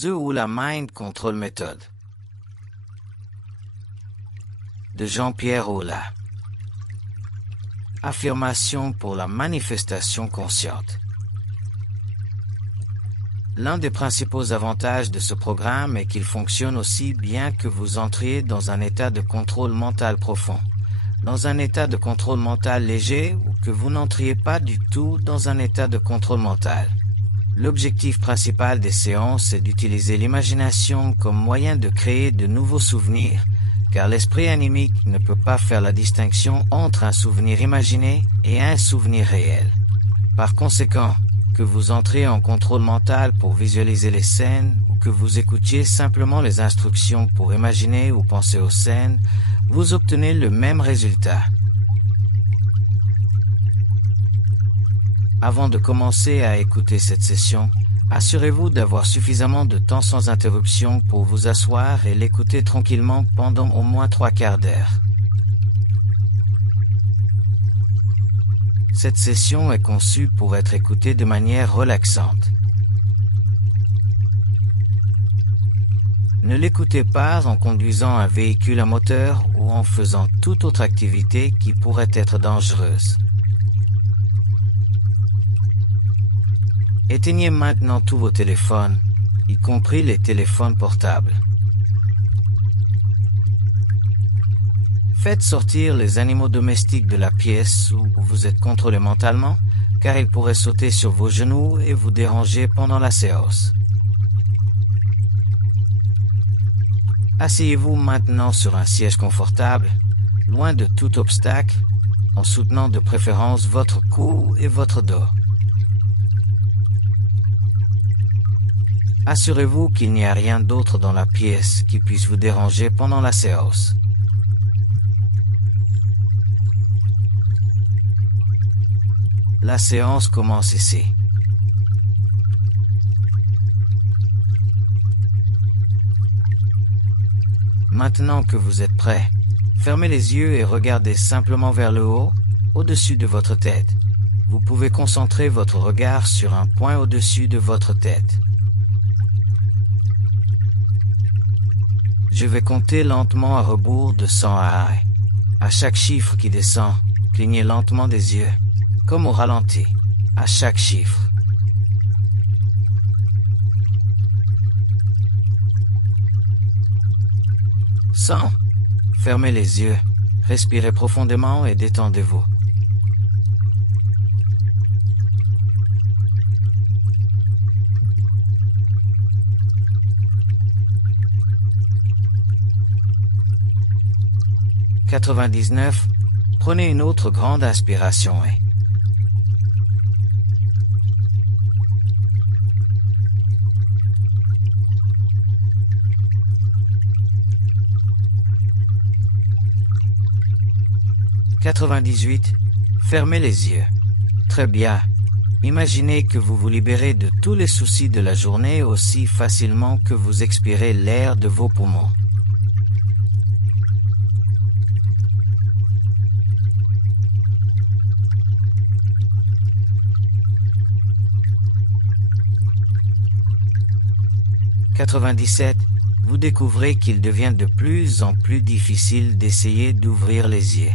The ou la Mind Control Method de Jean-Pierre Ola. Affirmation pour la manifestation consciente. L'un des principaux avantages de ce programme est qu'il fonctionne aussi bien que vous entriez dans un état de contrôle mental profond, dans un état de contrôle mental léger ou que vous n'entriez pas du tout dans un état de contrôle mental. L'objectif principal des séances est d'utiliser l'imagination comme moyen de créer de nouveaux souvenirs, car l'esprit animique ne peut pas faire la distinction entre un souvenir imaginé et un souvenir réel. Par conséquent, que vous entriez en contrôle mental pour visualiser les scènes ou que vous écoutiez simplement les instructions pour imaginer ou penser aux scènes, vous obtenez le même résultat. Avant de commencer à écouter cette session, assurez-vous d'avoir suffisamment de temps sans interruption pour vous asseoir et l'écouter tranquillement pendant au moins 3/4 d'heure. Cette session est conçue pour être écoutée de manière relaxante. Ne l'écoutez pas en conduisant un véhicule à moteur ou en faisant toute autre activité qui pourrait être dangereuse. Éteignez maintenant tous vos téléphones, y compris les téléphones portables. Faites sortir les animaux domestiques de la pièce où vous êtes contrôlé mentalement, car ils pourraient sauter sur vos genoux et vous déranger pendant la séance. Asseyez-vous maintenant sur un siège confortable, loin de tout obstacle, en soutenant de préférence votre cou et votre dos. Assurez-vous qu'il n'y a rien d'autre dans la pièce qui puisse vous déranger pendant la séance. La séance commence ici. Maintenant que vous êtes prêt, fermez les yeux et regardez simplement vers le haut, au-dessus de votre tête. Vous pouvez concentrer votre regard sur un point au-dessus de votre tête. Je vais compter lentement à rebours de 100 à 1. À chaque chiffre qui descend, clignez lentement des yeux, comme au ralenti, à chaque chiffre. 100. Fermez les yeux, respirez profondément et détendez-vous. 99. Prenez une autre grande inspiration et 98. Fermez les yeux. Très bien. Imaginez que vous vous libérez de tous les soucis de la journée aussi facilement que vous expirez l'air de vos poumons. « 97. Vous découvrez qu'il devient de plus en plus difficile d'essayer d'ouvrir les yeux. »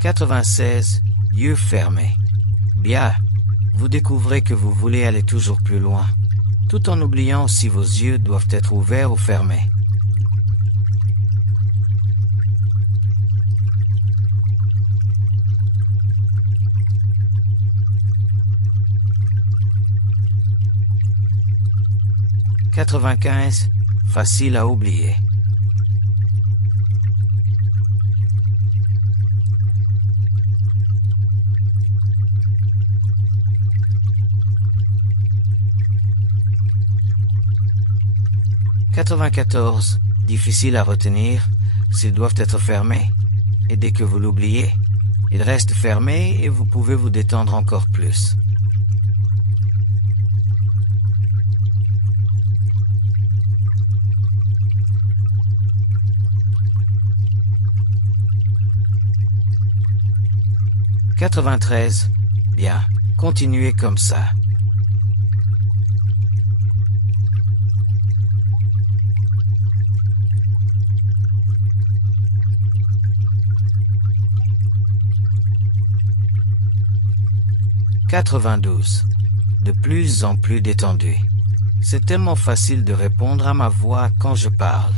96. Yeux fermés. Bien. Vous découvrez que vous voulez aller toujours plus loin, tout en oubliant si vos yeux doivent être ouverts ou fermés. 95. Facile à oublier. 94. Difficile à retenir, s'ils doivent être fermés. Et dès que vous l'oubliez, ils restent fermés et vous pouvez vous détendre encore plus. 93. Bien, continuez comme ça. « 92. De plus en plus détendu. C'est tellement facile de répondre à ma voix quand je parle. »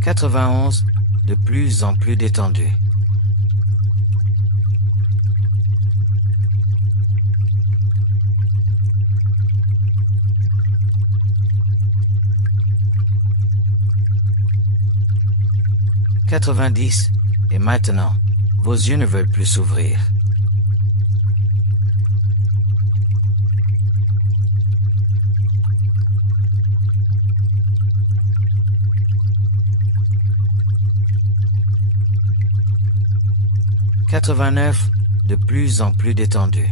91. De plus en plus détendu. 90. Et maintenant, vos yeux ne veulent plus s'ouvrir. 89. De plus en plus détendu.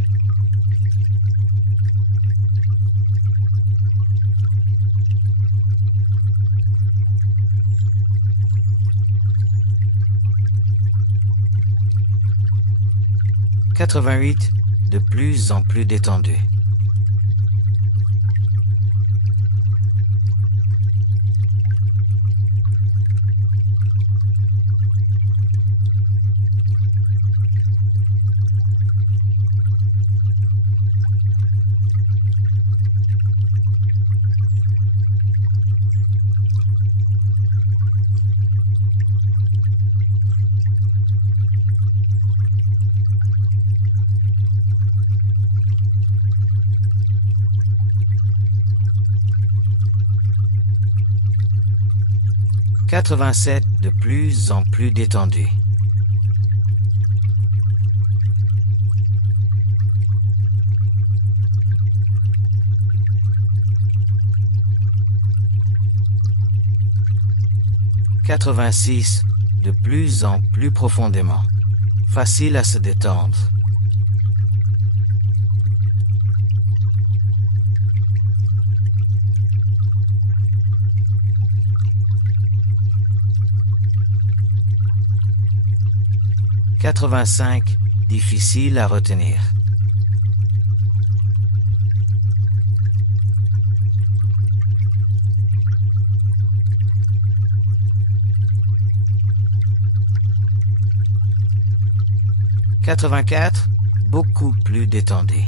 88. De plus en plus détendu. 87. De plus en plus détendu. 86. De plus en plus profondément. Facile à se détendre. 85. Difficile à retenir. 84. Beaucoup plus détendu.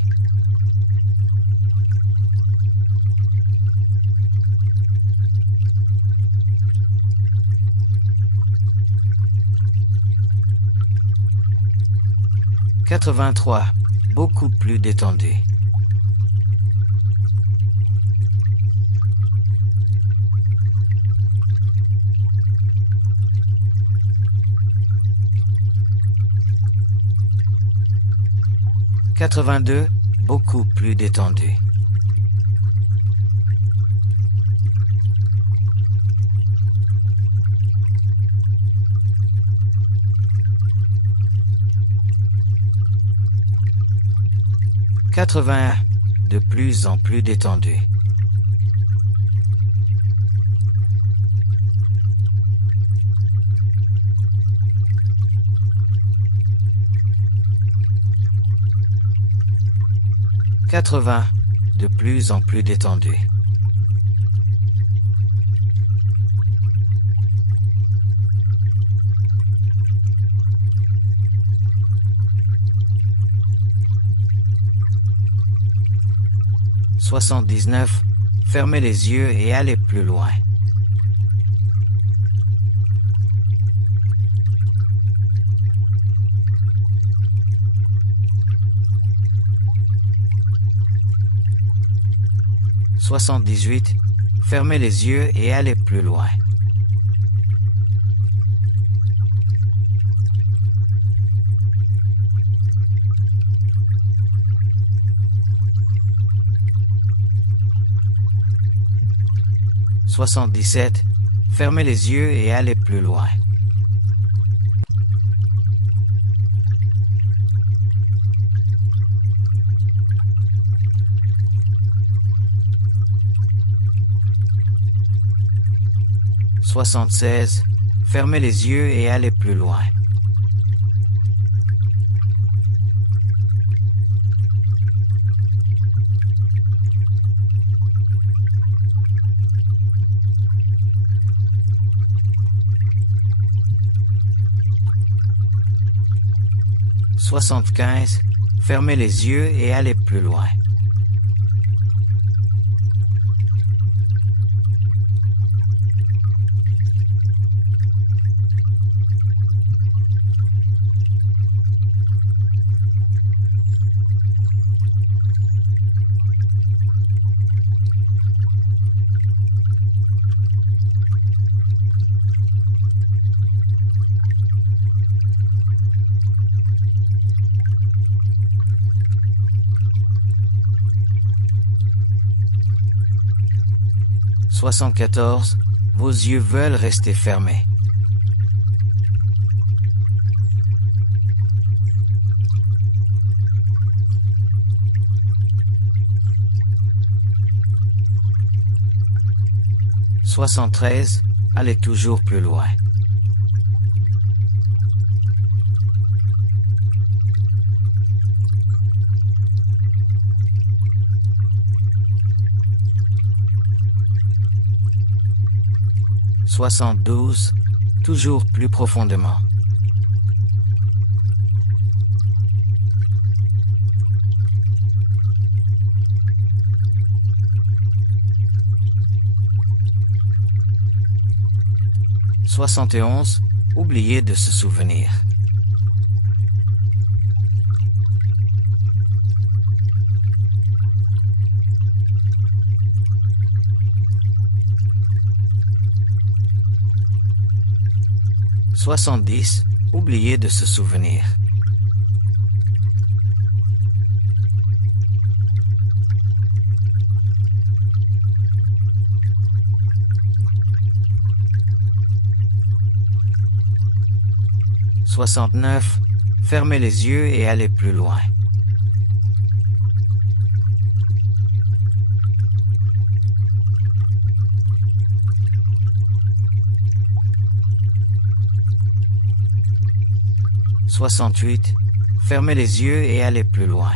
83. Beaucoup plus détendu. 82. Beaucoup plus détendu. 81. De plus en plus détendu. 80. De plus en plus détendu. 79. Fermez les yeux et allez plus loin. 78. Fermez les yeux et allez plus loin. 77. Fermez les yeux et allez plus loin. 76. Fermez les yeux et allez plus loin. 75. Fermez les yeux et allez plus loin. 74. Vos yeux veulent rester fermés. 73. Allez toujours plus loin. 72. Toujours plus profondément. 71. Oubliez de se souvenir. 70. Oubliez de se souvenir. 69. Fermez les yeux et allez plus loin. 68. Fermez les yeux et allez plus loin.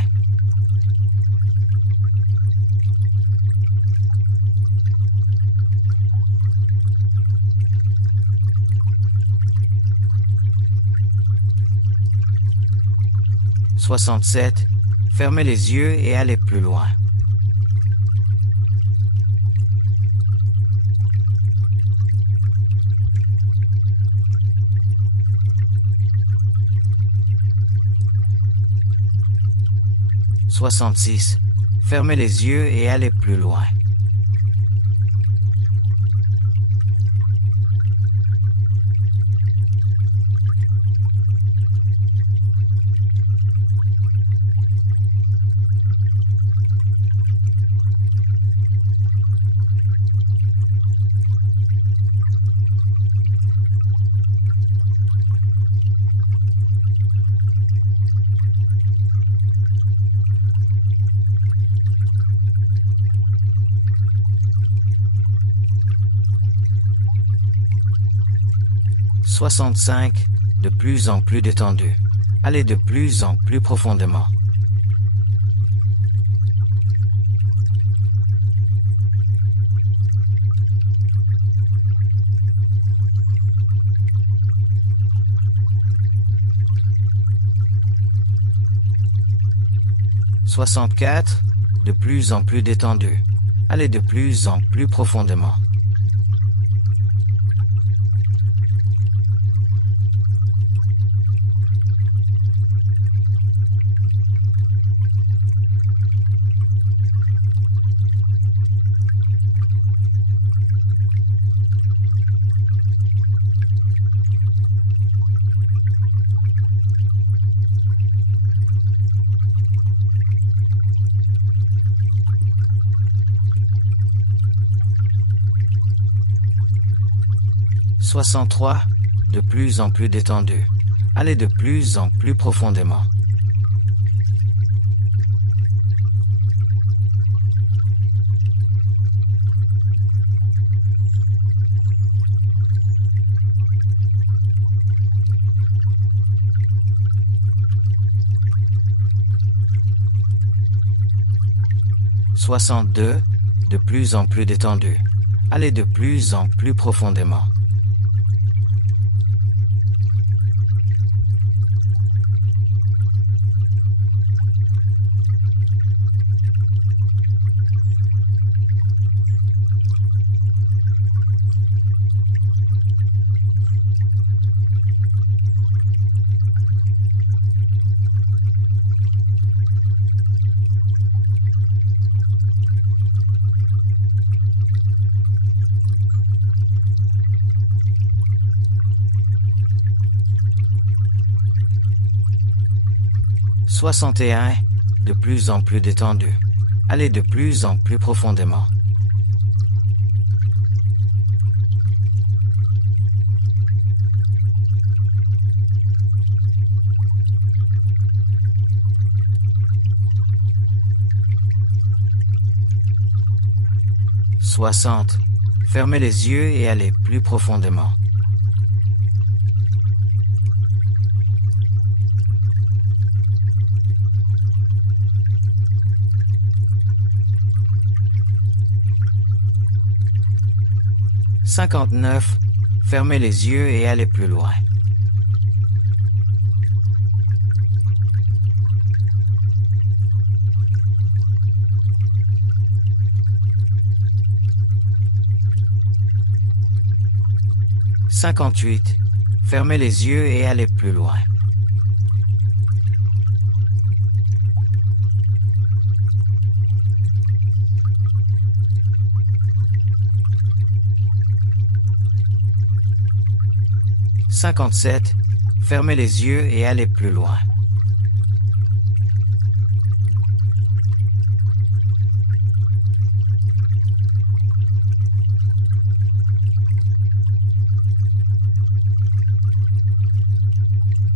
67. Fermez les yeux et allez plus loin. 66. Fermez les yeux et allez plus loin. 65. De plus en plus détendu. Allez de plus en plus profondément. 64. De plus en plus détendu. Allez de plus en plus profondément. 63. De plus en plus détendu. Allez de plus en plus profondément. 62, de plus en plus détendu. Allez de plus en plus profondément. 61, de plus en plus détendu. Allez de plus en plus profondément. 60. Fermez les yeux et allez plus profondément. 59. Fermez les yeux et allez plus loin. 58. Fermez les yeux et allez plus loin. 57. Fermez les yeux et allez plus loin.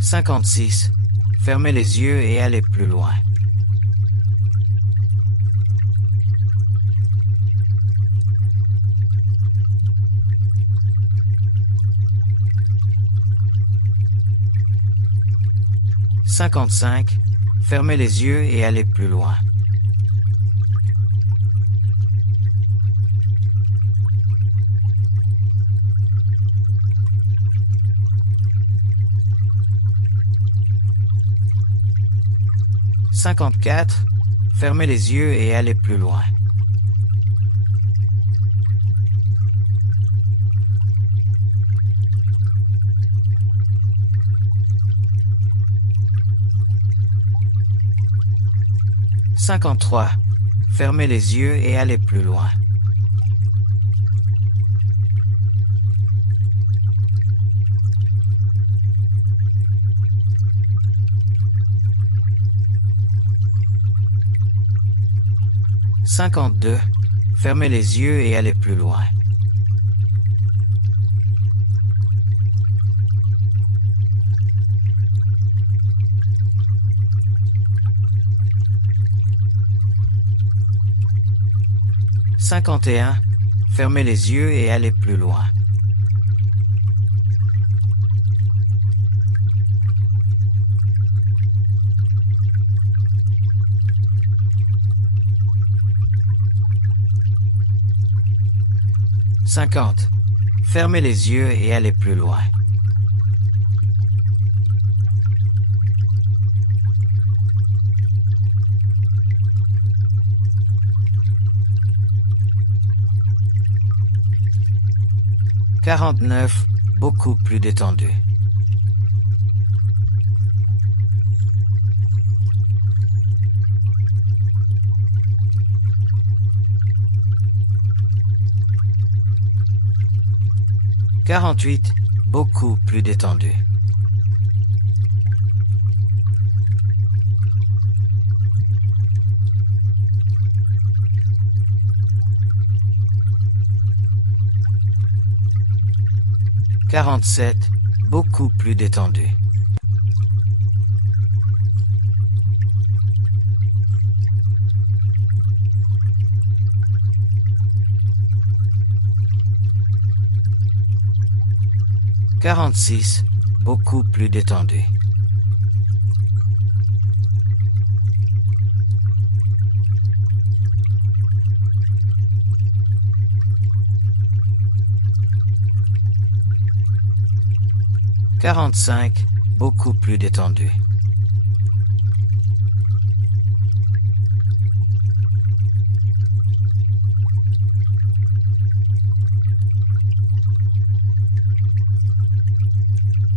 56. Fermez les yeux et allez plus loin. 55. Fermez les yeux et allez plus loin. 54. Fermez les yeux et allez plus loin. 53. Fermez les yeux et allez plus loin. 52. Fermez les yeux et allez plus loin. 51. Fermez les yeux et allez plus loin. 50. Fermez les yeux et allez plus loin. 49. Beaucoup plus détendu. 48. Beaucoup plus détendu. 47. Beaucoup plus détendu. 46. Beaucoup plus détendu. 45, beaucoup plus détendu.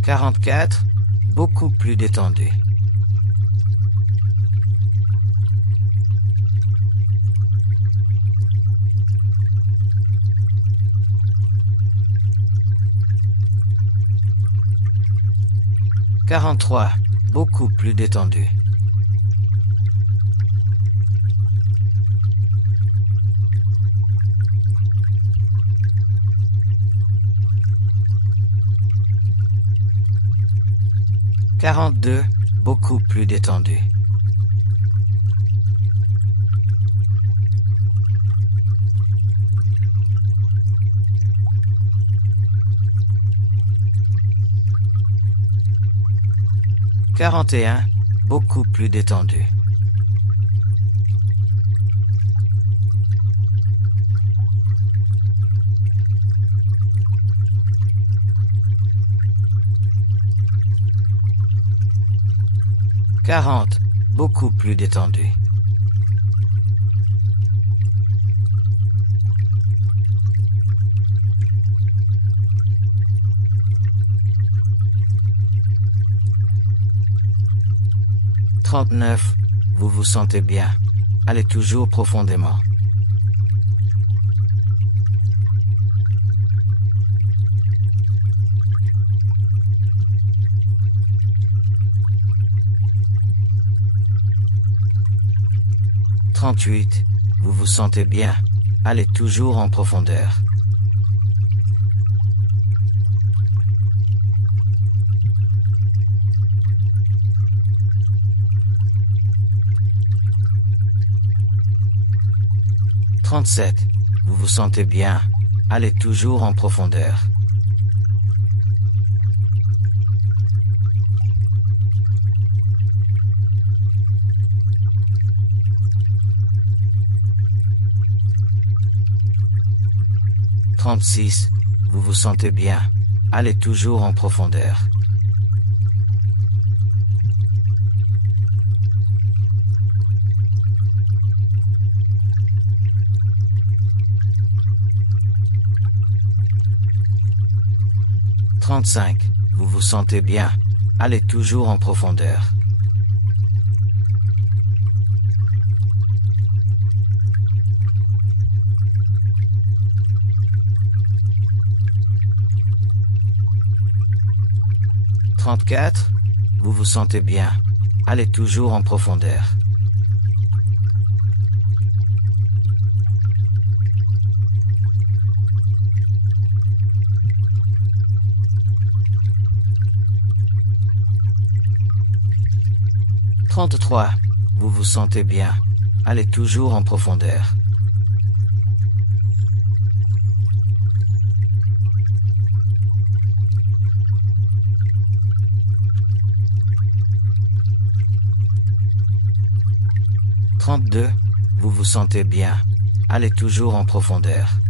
44, beaucoup plus détendu. 43, beaucoup plus détendu. 42, beaucoup plus détendu. 41, beaucoup plus détendu. 40, beaucoup plus détendu. 39, vous vous sentez bien. Allez toujours profondément. 38, vous vous sentez bien. Allez toujours en profondeur. 37, vous vous sentez bien. Allez toujours en profondeur. 36, vous vous sentez bien. Allez toujours en profondeur. 35, vous vous sentez bien. Allez toujours en profondeur. 34, vous vous sentez bien. Allez toujours en profondeur. 33, vous vous sentez bien. Allez toujours en profondeur. 32, vous vous sentez bien. Allez toujours en profondeur.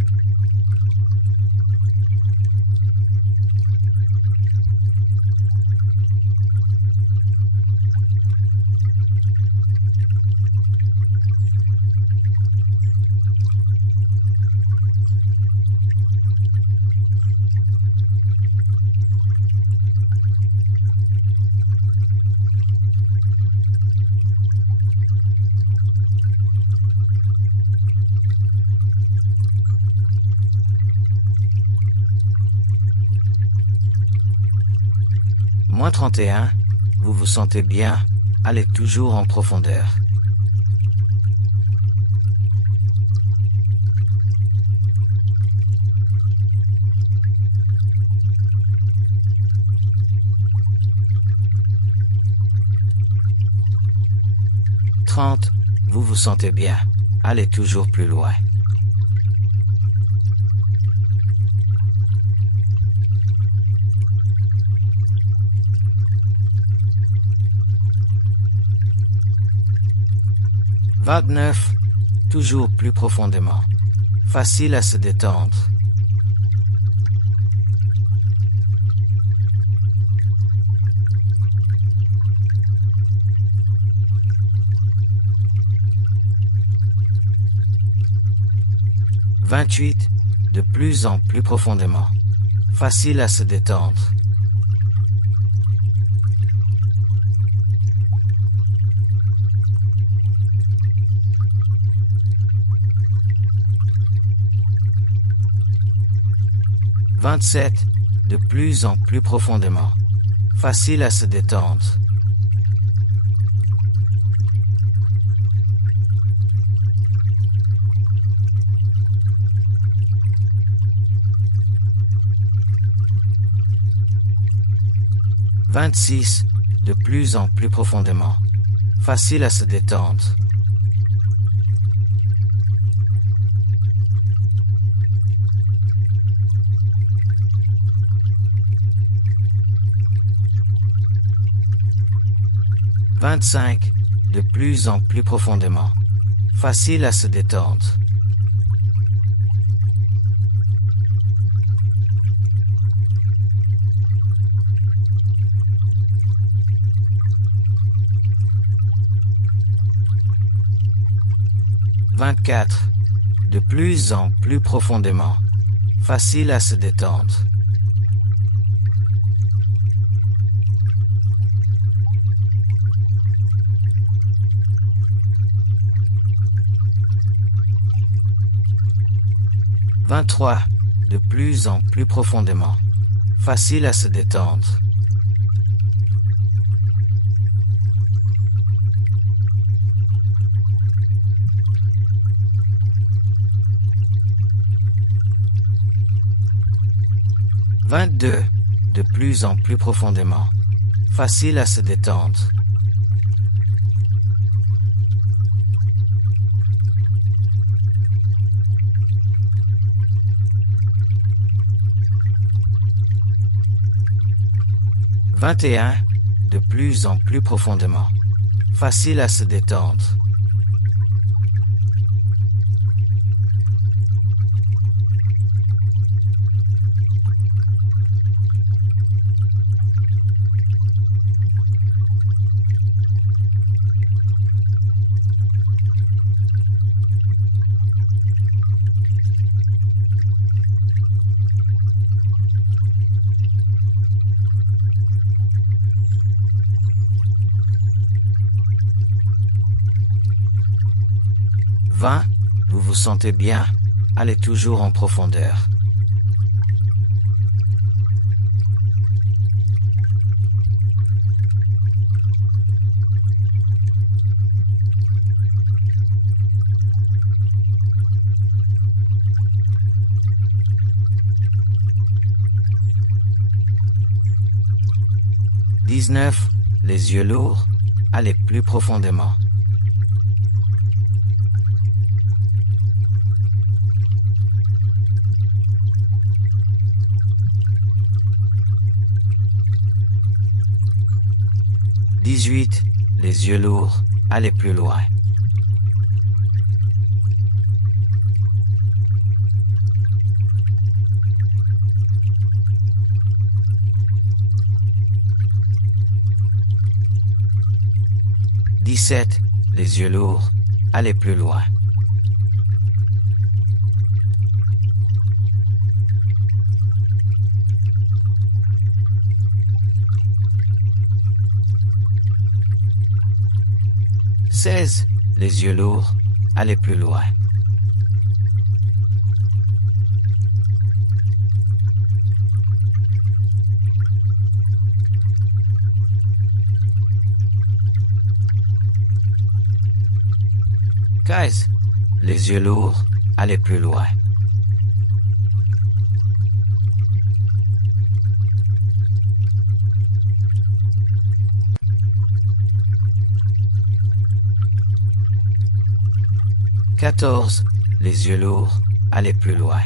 31, vous vous sentez bien. Allez toujours en profondeur. 30, vous vous sentez bien. Allez toujours plus loin. 29, toujours plus profondément. Facile à se détendre. 28. De plus en plus profondément. Facile à se détendre. 27. De plus en plus profondément. Facile à se détendre. 26. De plus en plus profondément. Facile à se détendre. 25. De plus en plus profondément. Facile à se détendre. 24. De plus en plus profondément. Facile à se détendre. 23. De plus en plus profondément. Facile à se détendre. 22. De plus en plus profondément. Facile à se détendre. 21. De plus en plus profondément. Facile à se détendre. 20. Vous vous sentez bien. Allez toujours en profondeur. 19. Les yeux lourds. Allez plus profondément. 18. Les yeux lourds. Allez plus loin. 17. Les yeux lourds. Allez plus loin. 16. Les yeux lourds. Allez plus loin. 15. Les yeux lourds. Allez plus loin. 14. Les yeux lourds. Allez plus loin.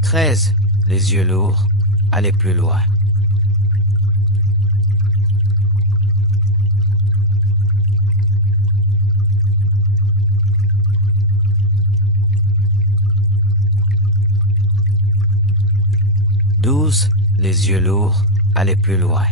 13. Les yeux lourds. Allez plus loin. les yeux lourds, allez plus loin.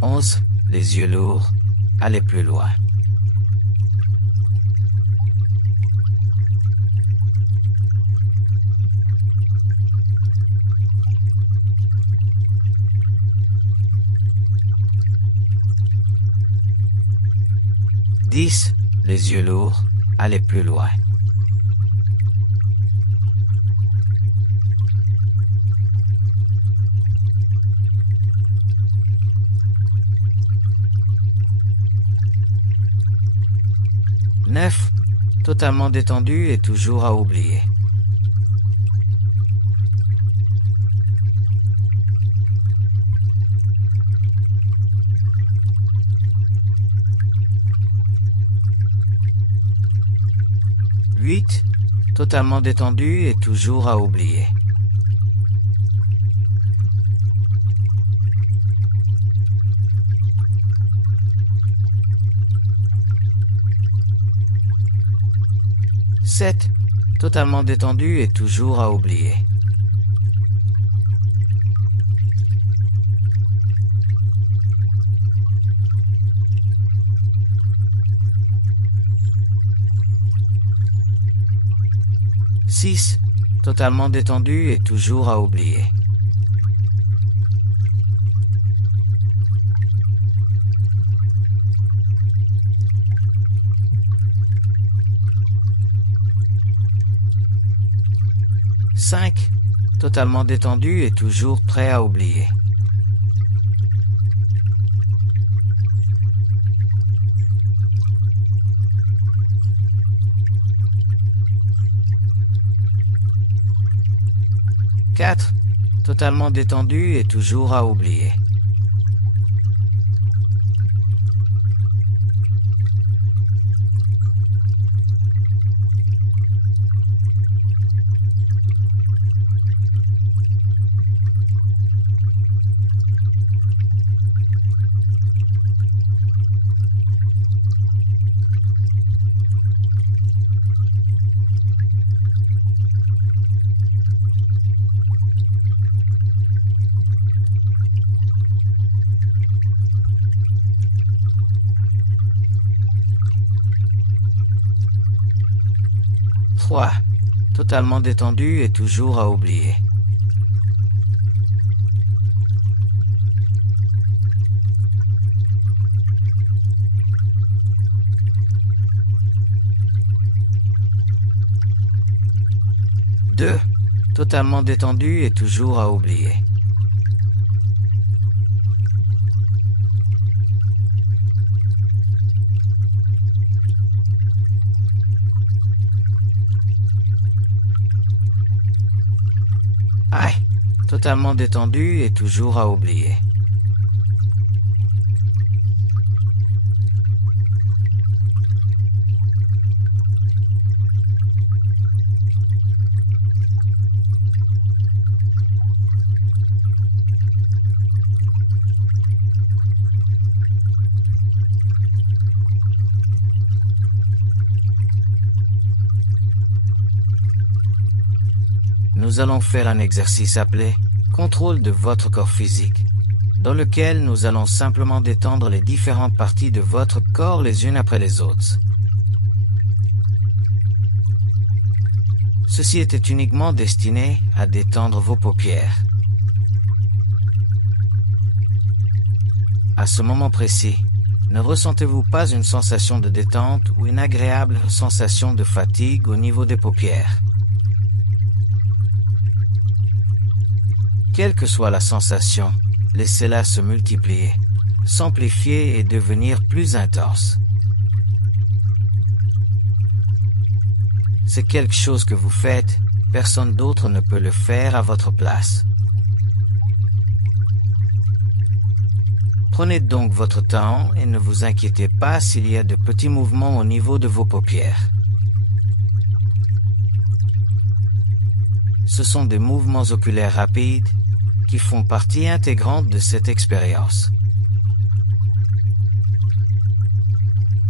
11, les yeux lourds, allez plus loin. 10, les yeux lourds, allez plus loin. 9, totalement détendu et toujours à oublier. 8, totalement détendu et toujours à oublier. 7, totalement détendu et toujours à oublier. 6, totalement détendu et toujours à oublier. 5, totalement détendu et toujours prêt à oublier. 4, totalement détendu et toujours à oublier. 3, totalement détendu et toujours à oublier. 2, totalement détendu et toujours à oublier. 1, totalement détendu et toujours à oublier. 'Nous allons faire un exercice appelé « Contrôle de votre corps physique », dans lequel nous allons simplement détendre les différentes parties de votre corps les unes après les autres. Ceci était uniquement destiné à détendre vos paupières. À ce moment précis, ne ressentez-vous pas une sensation de détente ou une agréable sensation de fatigue au niveau des paupières? Quelle que soit la sensation, laissez-la se multiplier, s'amplifier et devenir plus intense. C'est quelque chose que vous faites, personne d'autre ne peut le faire à votre place. Prenez donc votre temps et ne vous inquiétez pas s'il y a de petits mouvements au niveau de vos paupières. Ce sont des mouvements oculaires rapides qui font partie intégrante de cette expérience.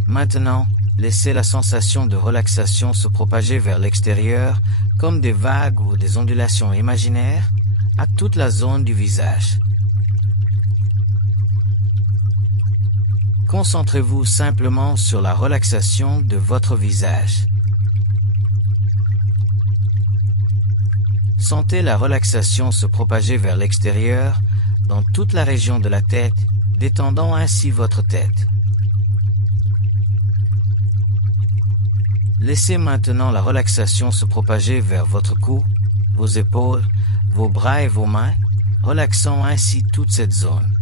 Maintenant, laissez la sensation de relaxation se propager vers l'extérieur comme des vagues ou des ondulations imaginaires à toute la zone du visage. Concentrez-vous simplement sur la relaxation de votre visage. Sentez la relaxation se propager vers l'extérieur dans toute la région de la tête, détendant ainsi votre tête. Laissez maintenant la relaxation se propager vers votre cou, vos épaules, vos bras et vos mains, relaxant ainsi toute cette zone.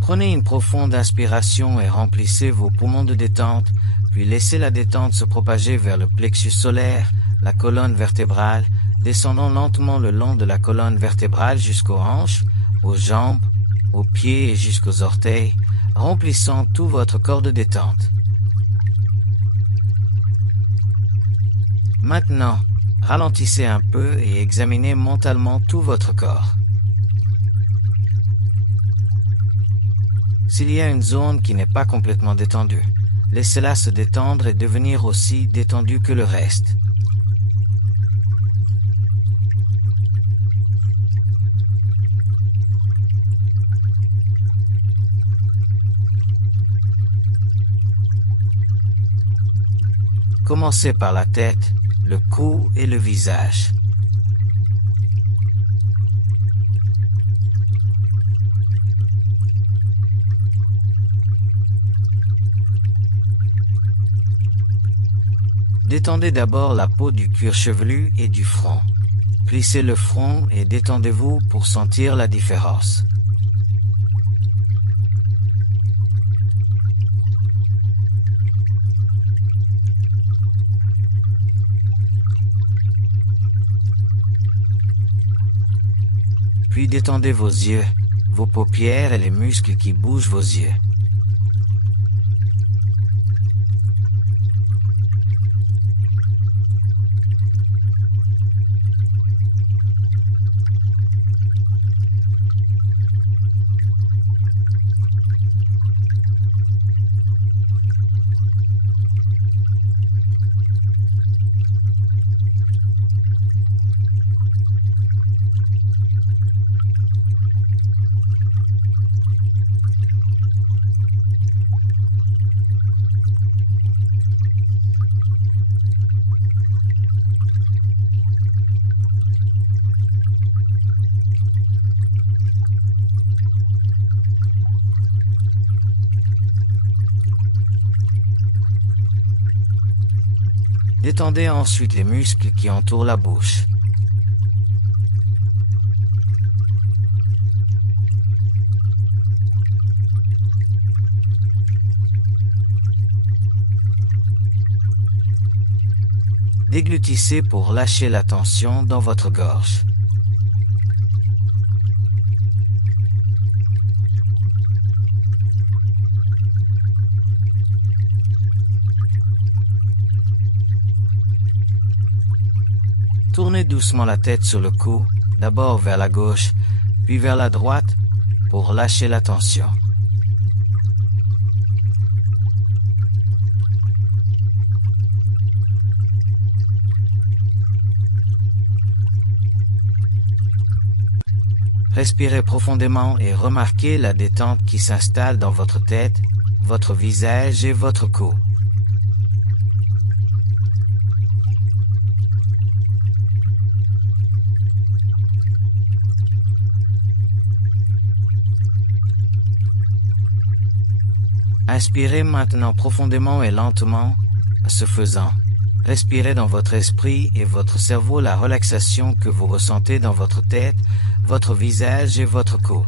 Prenez une profonde inspiration et remplissez vos poumons de détente, puis laissez la détente se propager vers le plexus solaire, la colonne vertébrale, descendant lentement le long de la colonne vertébrale jusqu'aux hanches, aux jambes, aux pieds et jusqu'aux orteils, remplissant tout votre corps de détente. Maintenant, ralentissez un peu et examinez mentalement tout votre corps. S'il y a une zone qui n'est pas complètement détendue, laissez-la se détendre et devenir aussi détendue que le reste. Commencez par la tête, le cou et le visage. Détendez d'abord la peau du cuir chevelu et du front. Plissez le front et détendez-vous pour sentir la différence. Puis détendez vos yeux, vos paupières et les muscles qui bougent vos yeux. Détendez ensuite les muscles qui entourent la bouche. Déglutissez pour lâcher la tension dans votre gorge. Tournez doucement la tête sur le cou, d'abord vers la gauche, puis vers la droite, pour lâcher la tension. Respirez profondément et remarquez la détente qui s'installe dans votre tête, votre visage et votre cou. Inspirez maintenant profondément et lentement. Ce faisant, respirez dans votre esprit et votre cerveau la relaxation que vous ressentez dans votre tête, votre visage et votre cou.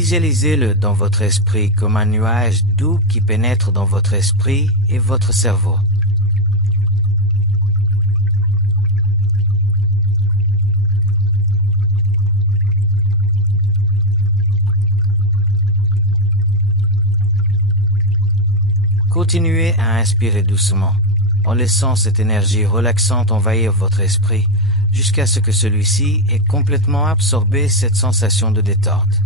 Visualisez-le dans votre esprit comme un nuage doux qui pénètre dans votre esprit et votre cerveau. Continuez à inspirer doucement, en laissant cette énergie relaxante envahir votre esprit, jusqu'à ce que celui-ci ait complètement absorbé cette sensation de détente.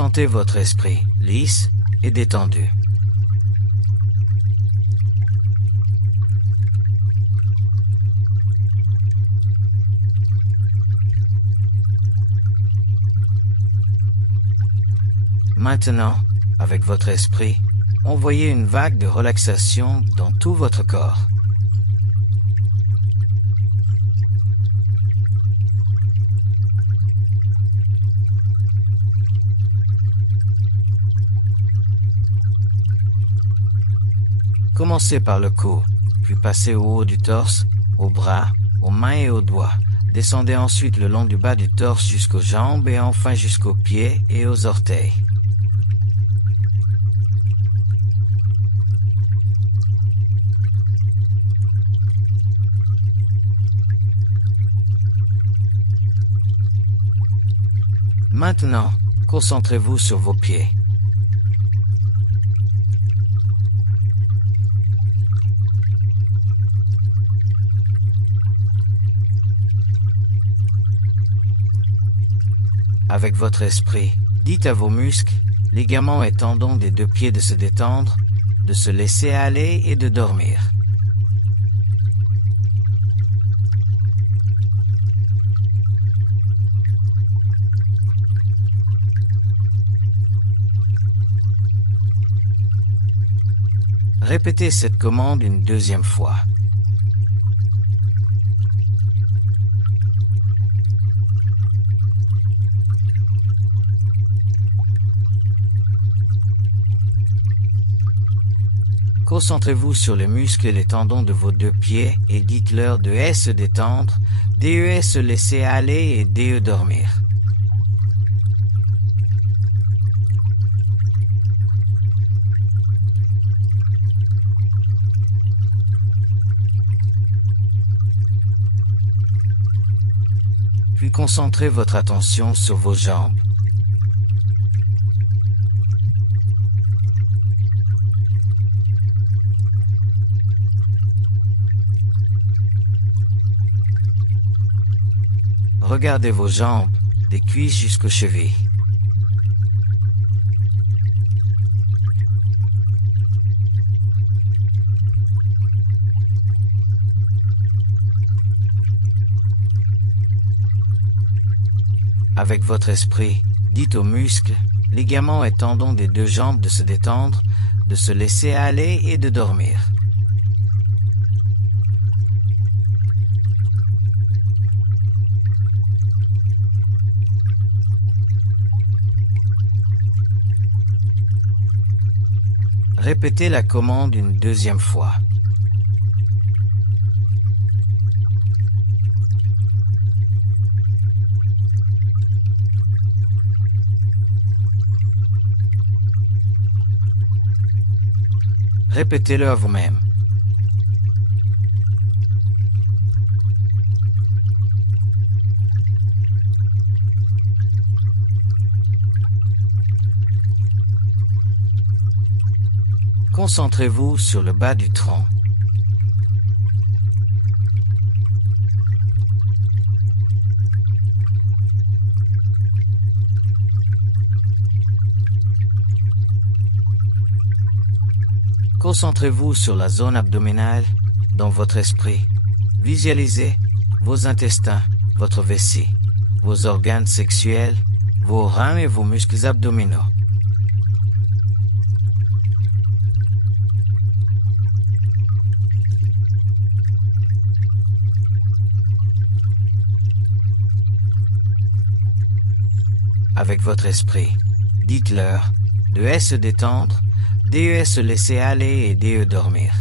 Sentez votre esprit lisse et détendu. Maintenant, avec votre esprit, envoyez une vague de relaxation dans tout votre corps. Commencez par le cou, puis passez au haut du torse, aux bras, aux mains et aux doigts. Descendez ensuite le long du bas du torse jusqu'aux jambes et enfin jusqu'aux pieds et aux orteils. Maintenant, concentrez-vous sur vos pieds. Avec votre esprit, dites à vos muscles, ligaments et tendons des deux pieds de se détendre, de se laisser aller et de dormir. Répétez cette commande une deuxième fois. Concentrez-vous sur les muscles et les tendons de vos deux pieds et dites-leur de S se détendre, DE se laisser aller et DE dormir. Puis concentrez votre attention sur vos jambes. Regardez vos jambes, des cuisses jusqu'aux chevilles. Avec votre esprit, dites aux muscles, ligaments et tendons des deux jambes de se détendre, de se laisser aller et de dormir. Répétez la commande une deuxième fois. Répétez-le à vous-même. Concentrez-vous sur le bas du tronc. Concentrez-vous sur la zone abdominale dans votre esprit. Visualisez vos intestins, votre vessie, vos organes sexuels, vos reins et vos muscles abdominaux. Avec votre esprit, dites-leur de S se détendre, DE se laisser aller et DE dormir.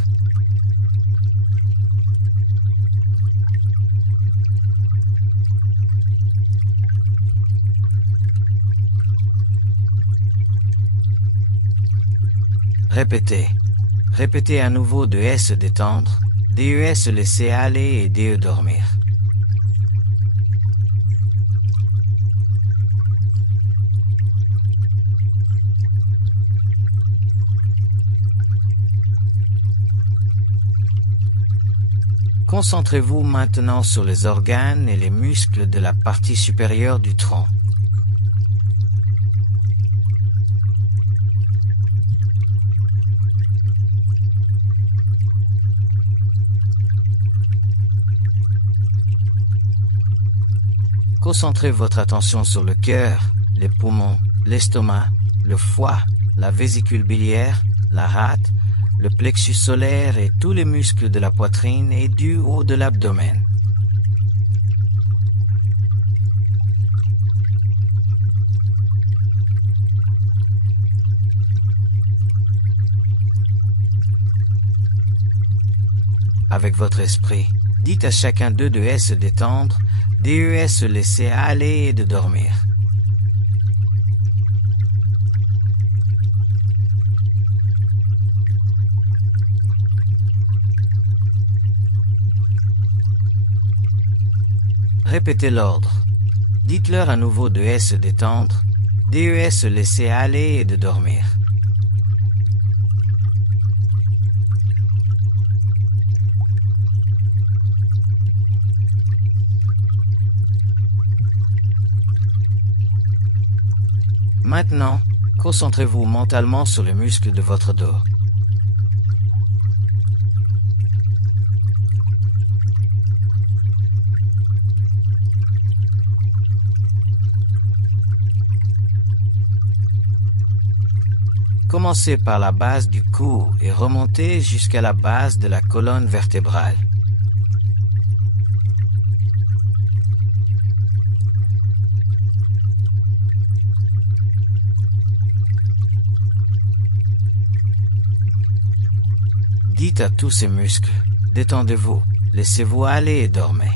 Répétez. Répétez à nouveau DE se détendre, DE se laisser aller et DE dormir. Concentrez-vous maintenant sur les organes et les muscles de la partie supérieure du tronc. Concentrez votre attention sur le cœur, les poumons, l'estomac, le foie, la vésicule biliaire, la rate, le plexus solaire et tous les muscles de la poitrine et du haut de l'abdomen. Avec votre esprit, dites à chacun d'eux de se détendre, DE se laisser aller et de dormir. Répétez l'ordre. Dites-leur à nouveau de se détendre, DE se laisser aller et de dormir. Maintenant, concentrez-vous mentalement sur les muscles de votre dos. Commencez par la base du cou et remontez jusqu'à la base de la colonne vertébrale. Dites à tous ces muscles, détendez-vous, laissez-vous aller et dormez.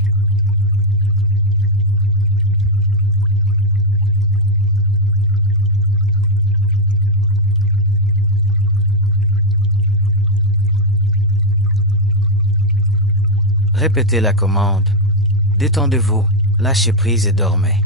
Répétez la commande. Détendez-vous, lâchez prise et dormez.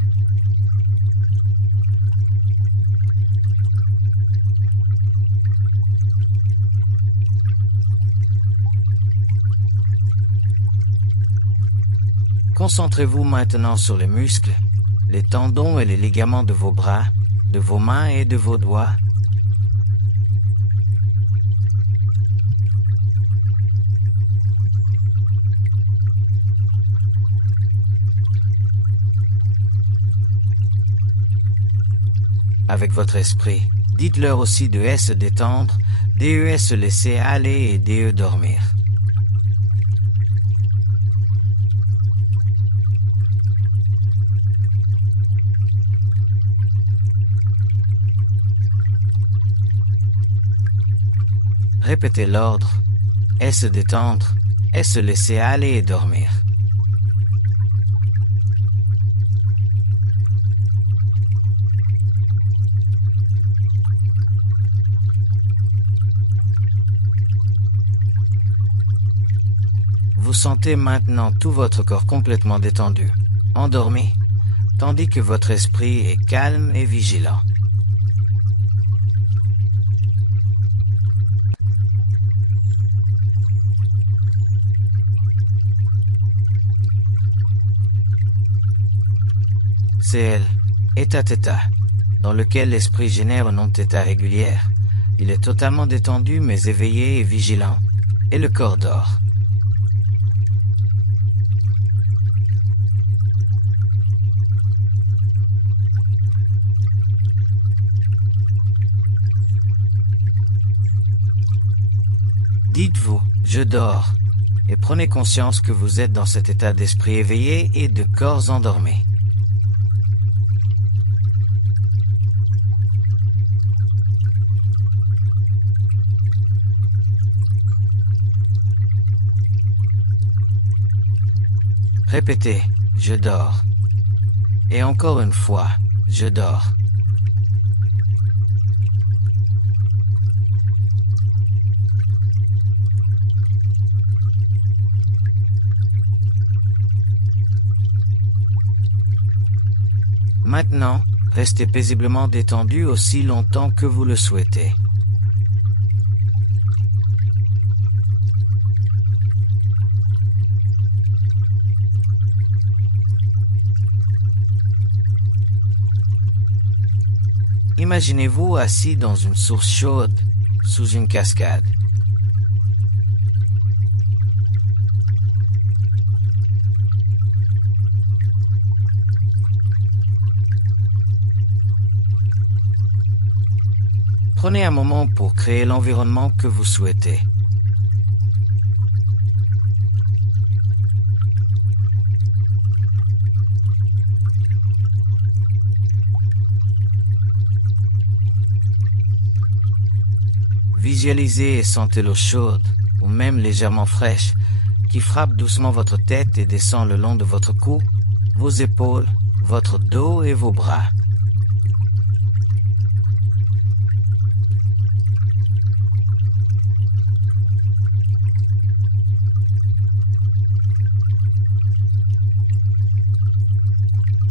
Concentrez-vous maintenant sur les muscles, les tendons et les ligaments de vos bras, de vos mains et de vos doigts. Avec votre esprit, dites-leur aussi de se détendre, DE se laisser aller et DE dormir. Répétez l'ordre, se détendre, se laisser aller et dormir. Vous sentez maintenant tout votre corps complètement détendu, endormi, tandis que votre esprit est calme et vigilant. C'est état-état, dans lequel l'esprit génère un onde-état régulière. Il est totalement détendu mais éveillé et vigilant, et le corps dort. Dites-vous, je dors, et prenez conscience que vous êtes dans cet état d'esprit éveillé et de corps endormi. Répétez, je dors. Et encore une fois, je dors. Maintenant, restez paisiblement détendu aussi longtemps que vous le souhaitez. Imaginez-vous assis dans une source chaude, sous une cascade. Prenez un moment pour créer l'environnement que vous souhaitez. Visualisez et sentez l'eau chaude, ou même légèrement fraîche, qui frappe doucement votre tête et descend le long de votre cou, vos épaules, votre dos et vos bras.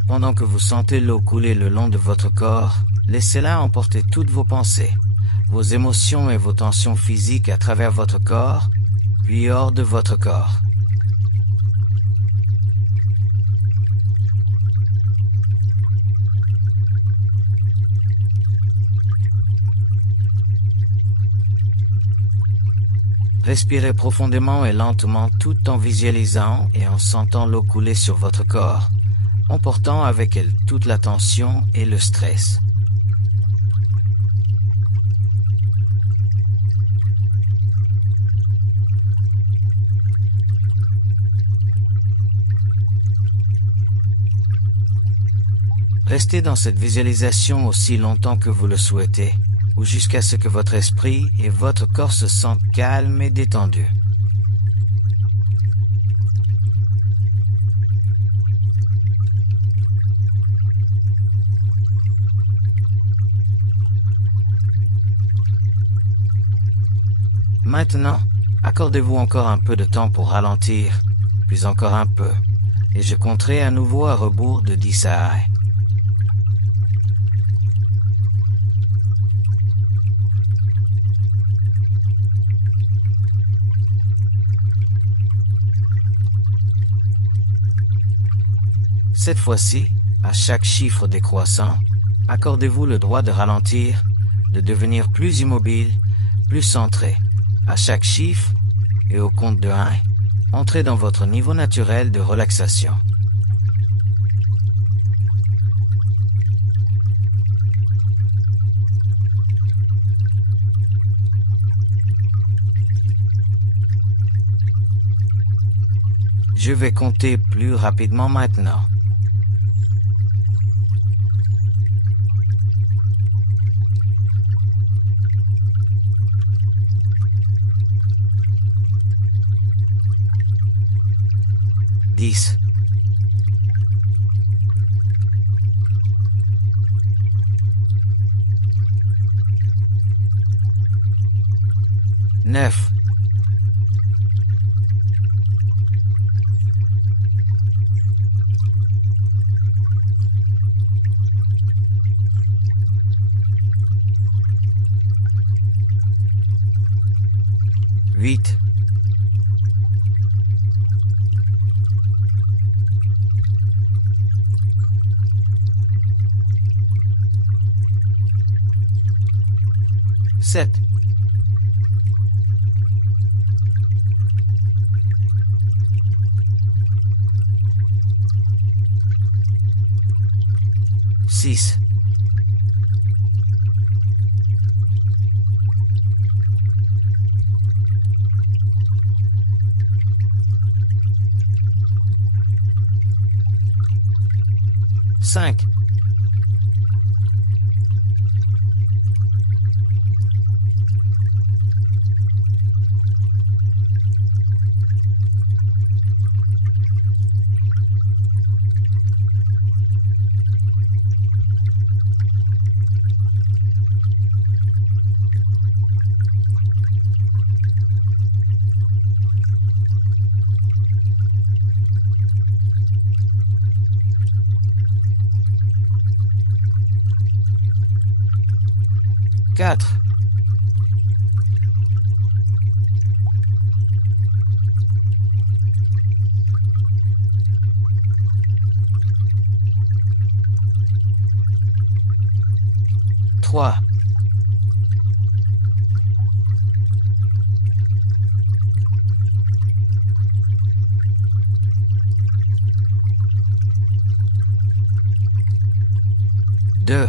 Pendant que vous sentez l'eau couler le long de votre corps, laissez-la emporter toutes vos pensées, vos émotions et vos tensions physiques à travers votre corps, puis hors de votre corps. Respirez profondément et lentement tout en visualisant et en sentant l'eau couler sur votre corps, emportant avec elle toute la tension et le stress. Restez dans cette visualisation aussi longtemps que vous le souhaitez, ou jusqu'à ce que votre esprit et votre corps se sentent calmes et détendus. Maintenant, accordez-vous encore un peu de temps pour ralentir, puis encore un peu, et je compterai à nouveau à rebours de 10 à 1. Cette fois-ci, à chaque chiffre décroissant, accordez-vous le droit de ralentir, de devenir plus immobile, plus centré. À chaque chiffre, et au compte de 1, entrez dans votre niveau naturel de relaxation. Je vais compter plus rapidement maintenant. 10. 9. 8. 7. 6. 5. 4. 4. 3. 2.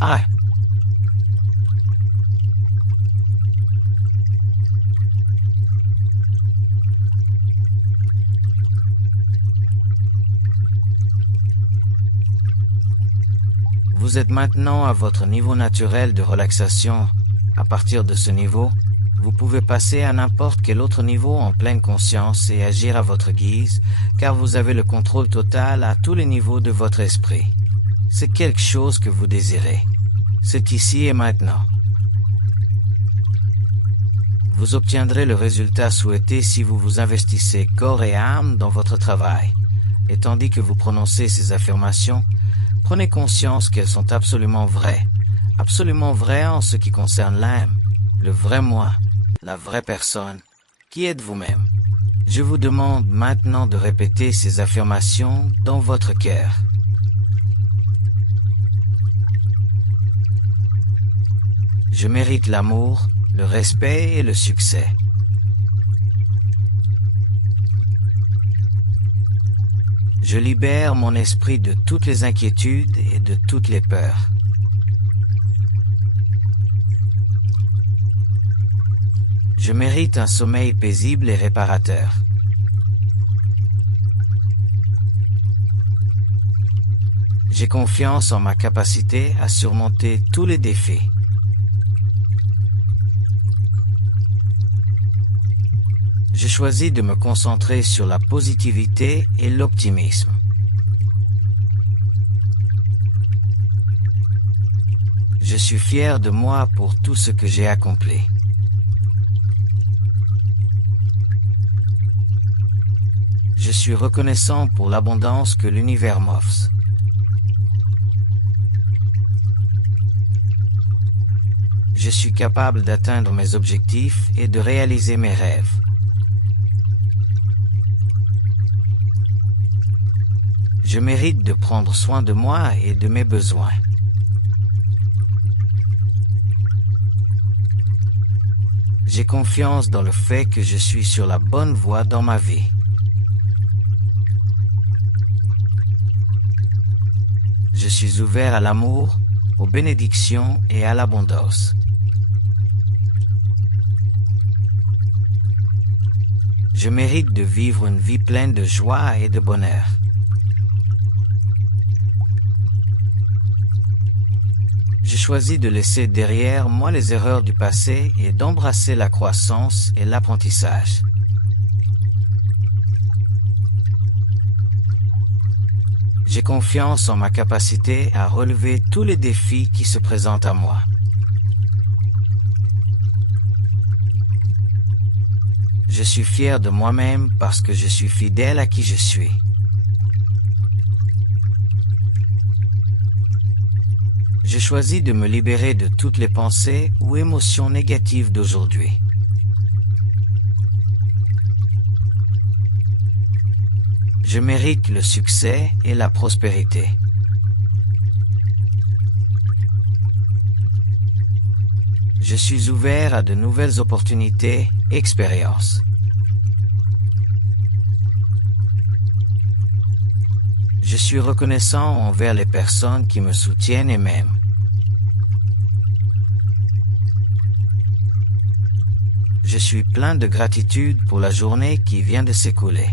1. Vous êtes maintenant à votre niveau naturel de relaxation. À partir de ce niveau, vous pouvez passer à n'importe quel autre niveau en pleine conscience et agir à votre guise, car vous avez le contrôle total à tous les niveaux de votre esprit. C'est quelque chose que vous désirez. C'est ici et maintenant. Vous obtiendrez le résultat souhaité si vous vous investissez corps et âme dans votre travail. Et tandis que vous prononcez ces affirmations, prenez conscience qu'elles sont absolument vraies en ce qui concerne l'âme, le vrai moi, la vraie personne, qui êtes vous-même. Je vous demande maintenant de répéter ces affirmations dans votre cœur. Je mérite l'amour, le respect et le succès. Je libère mon esprit de toutes les inquiétudes et de toutes les peurs. Je mérite un sommeil paisible et réparateur. J'ai confiance en ma capacité à surmonter tous les défis. Je choisis de me concentrer sur la positivité et l'optimisme. Je suis fier de moi pour tout ce que j'ai accompli. Je suis reconnaissant pour l'abondance que l'univers m'offre. Je suis capable d'atteindre mes objectifs et de réaliser mes rêves. Je mérite de prendre soin de moi et de mes besoins. J'ai confiance dans le fait que je suis sur la bonne voie dans ma vie. Je suis ouvert à l'amour, aux bénédictions et à l'abondance. Je mérite de vivre une vie pleine de joie et de bonheur. J'ai choisi de laisser derrière moi les erreurs du passé et d'embrasser la croissance et l'apprentissage. J'ai confiance en ma capacité à relever tous les défis qui se présentent à moi. Je suis fier de moi-même parce que je suis fidèle à qui je suis. J'ai choisi de me libérer de toutes les pensées ou émotions négatives d'aujourd'hui. Je mérite le succès et la prospérité. Je suis ouvert à de nouvelles opportunités, expériences. Je suis reconnaissant envers les personnes qui me soutiennent et m'aiment. Je suis plein de gratitude pour la journée qui vient de s'écouler.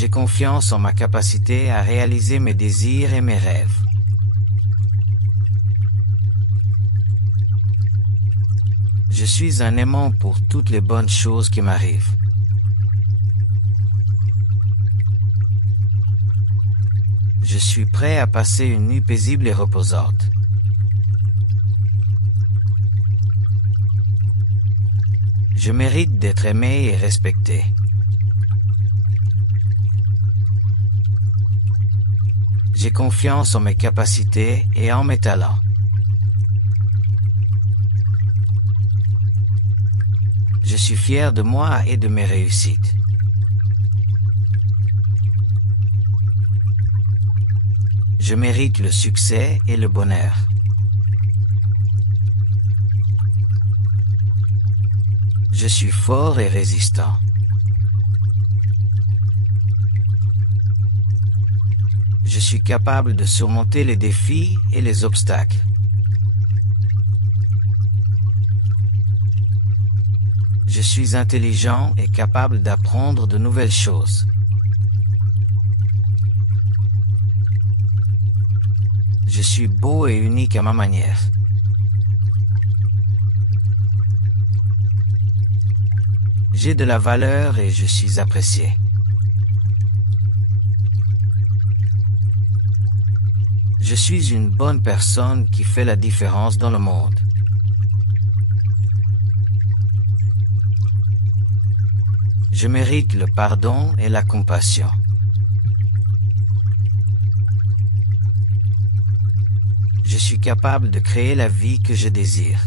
J'ai confiance en ma capacité à réaliser mes désirs et mes rêves. Je suis un aimant pour toutes les bonnes choses qui m'arrivent. Je suis prêt à passer une nuit paisible et reposante. Je mérite d'être aimé et respecté. J'ai confiance en mes capacités et en mes talents. Je suis fier de moi et de mes réussites. Je mérite le succès et le bonheur. Je suis fort et résistant. Je suis capable de surmonter les défis et les obstacles. Je suis intelligent et capable d'apprendre de nouvelles choses. Je suis beau et unique à ma manière. J'ai de la valeur et je suis apprécié. Je suis une bonne personne qui fait la différence dans le monde. Je mérite le pardon et la compassion. Je suis capable de créer la vie que je désire.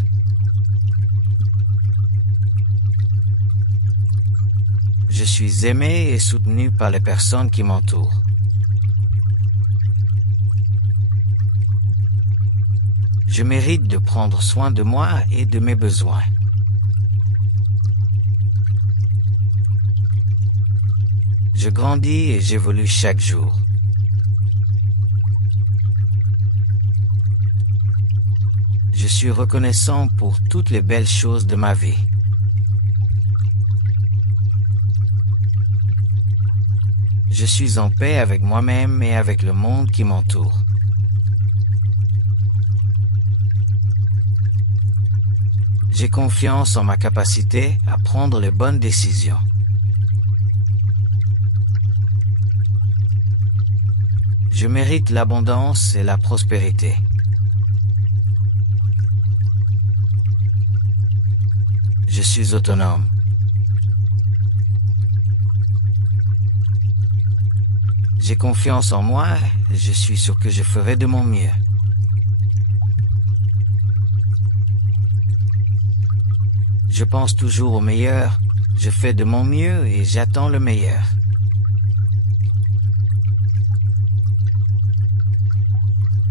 Je suis aimé et soutenu par les personnes qui m'entourent. Je mérite de prendre soin de moi et de mes besoins. Je grandis et j'évolue chaque jour. Je suis reconnaissant pour toutes les belles choses de ma vie. Je suis en paix avec moi-même et avec le monde qui m'entoure. J'ai confiance en ma capacité à prendre les bonnes décisions. Je mérite l'abondance et la prospérité. Je suis autonome. J'ai confiance en moi et je suis sûr que je ferai de mon mieux. Je pense toujours au meilleur, je fais de mon mieux et j'attends le meilleur.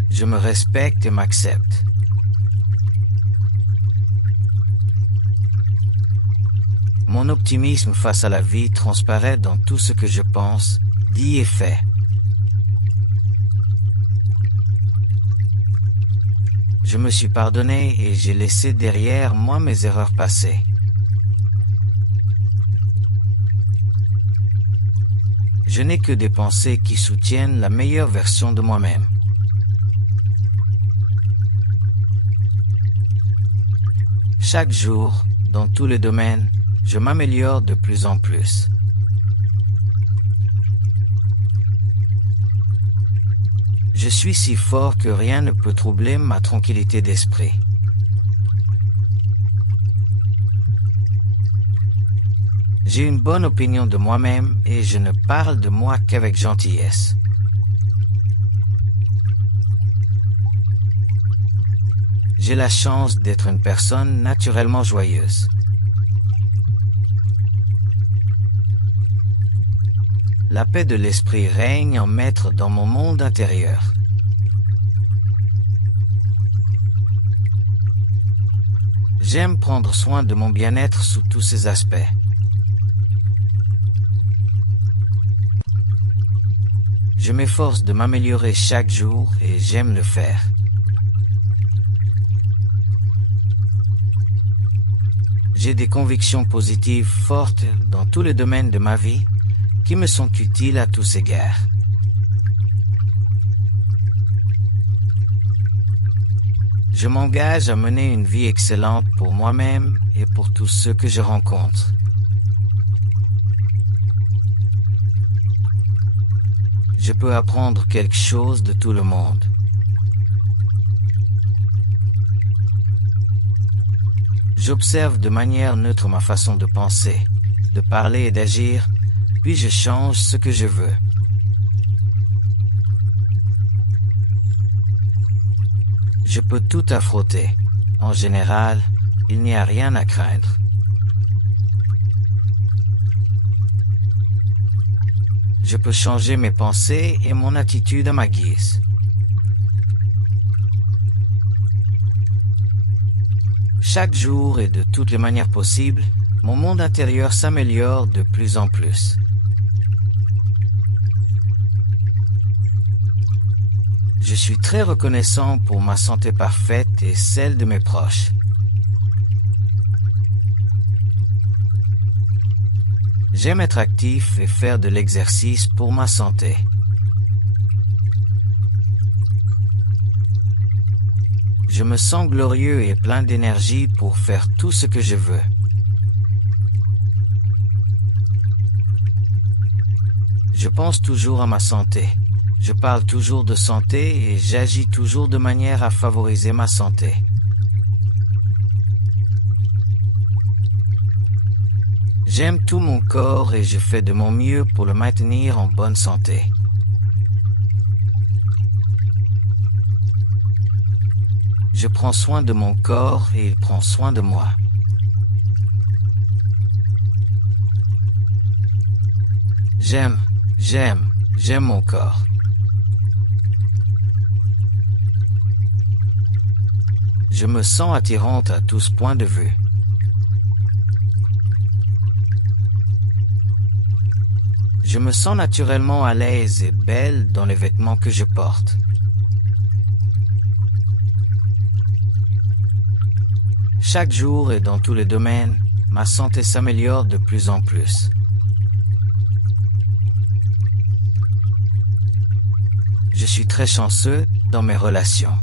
Je me respecte et m'accepte. Mon optimisme face à la vie transparaît dans tout ce que je pense, dis et fais. Je me suis pardonné et j'ai laissé derrière moi mes erreurs passées. Je n'ai que des pensées qui soutiennent la meilleure version de moi-même. Chaque jour, dans tous les domaines, je m'améliore de plus en plus. Je suis si fort que rien ne peut troubler ma tranquillité d'esprit. J'ai une bonne opinion de moi-même et je ne parle de moi qu'avec gentillesse. J'ai la chance d'être une personne naturellement joyeuse. La paix de l'esprit règne en maître dans mon monde intérieur. J'aime prendre soin de mon bien-être sous tous ses aspects. Je m'efforce de m'améliorer chaque jour et j'aime le faire. J'ai des convictions positives fortes dans tous les domaines de ma vie qui me sont utiles à tous égards. Je m'engage à mener une vie excellente pour moi-même et pour tous ceux que je rencontre. Je peux apprendre quelque chose de tout le monde. J'observe de manière neutre ma façon de penser, de parler et d'agir, puis je change ce que je veux. Je peux tout affronter. En général, il n'y a rien à craindre. Je peux changer mes pensées et mon attitude à ma guise. Chaque jour et de toutes les manières possibles, mon monde intérieur s'améliore de plus en plus. Je suis très reconnaissant pour ma santé parfaite et celle de mes proches. J'aime être actif et faire de l'exercice pour ma santé. Je me sens glorieux et plein d'énergie pour faire tout ce que je veux. Je pense toujours à ma santé. Je parle toujours de santé et j'agis toujours de manière à favoriser ma santé. J'aime tout mon corps et je fais de mon mieux pour le maintenir en bonne santé. Je prends soin de mon corps et il prend soin de moi. J'aime mon corps. Je me sens attirante à tous points de vue. Je me sens naturellement à l'aise et belle dans les vêtements que je porte. Chaque jour et dans tous les domaines, ma santé s'améliore de plus en plus. Je suis très chanceux dans mes relations.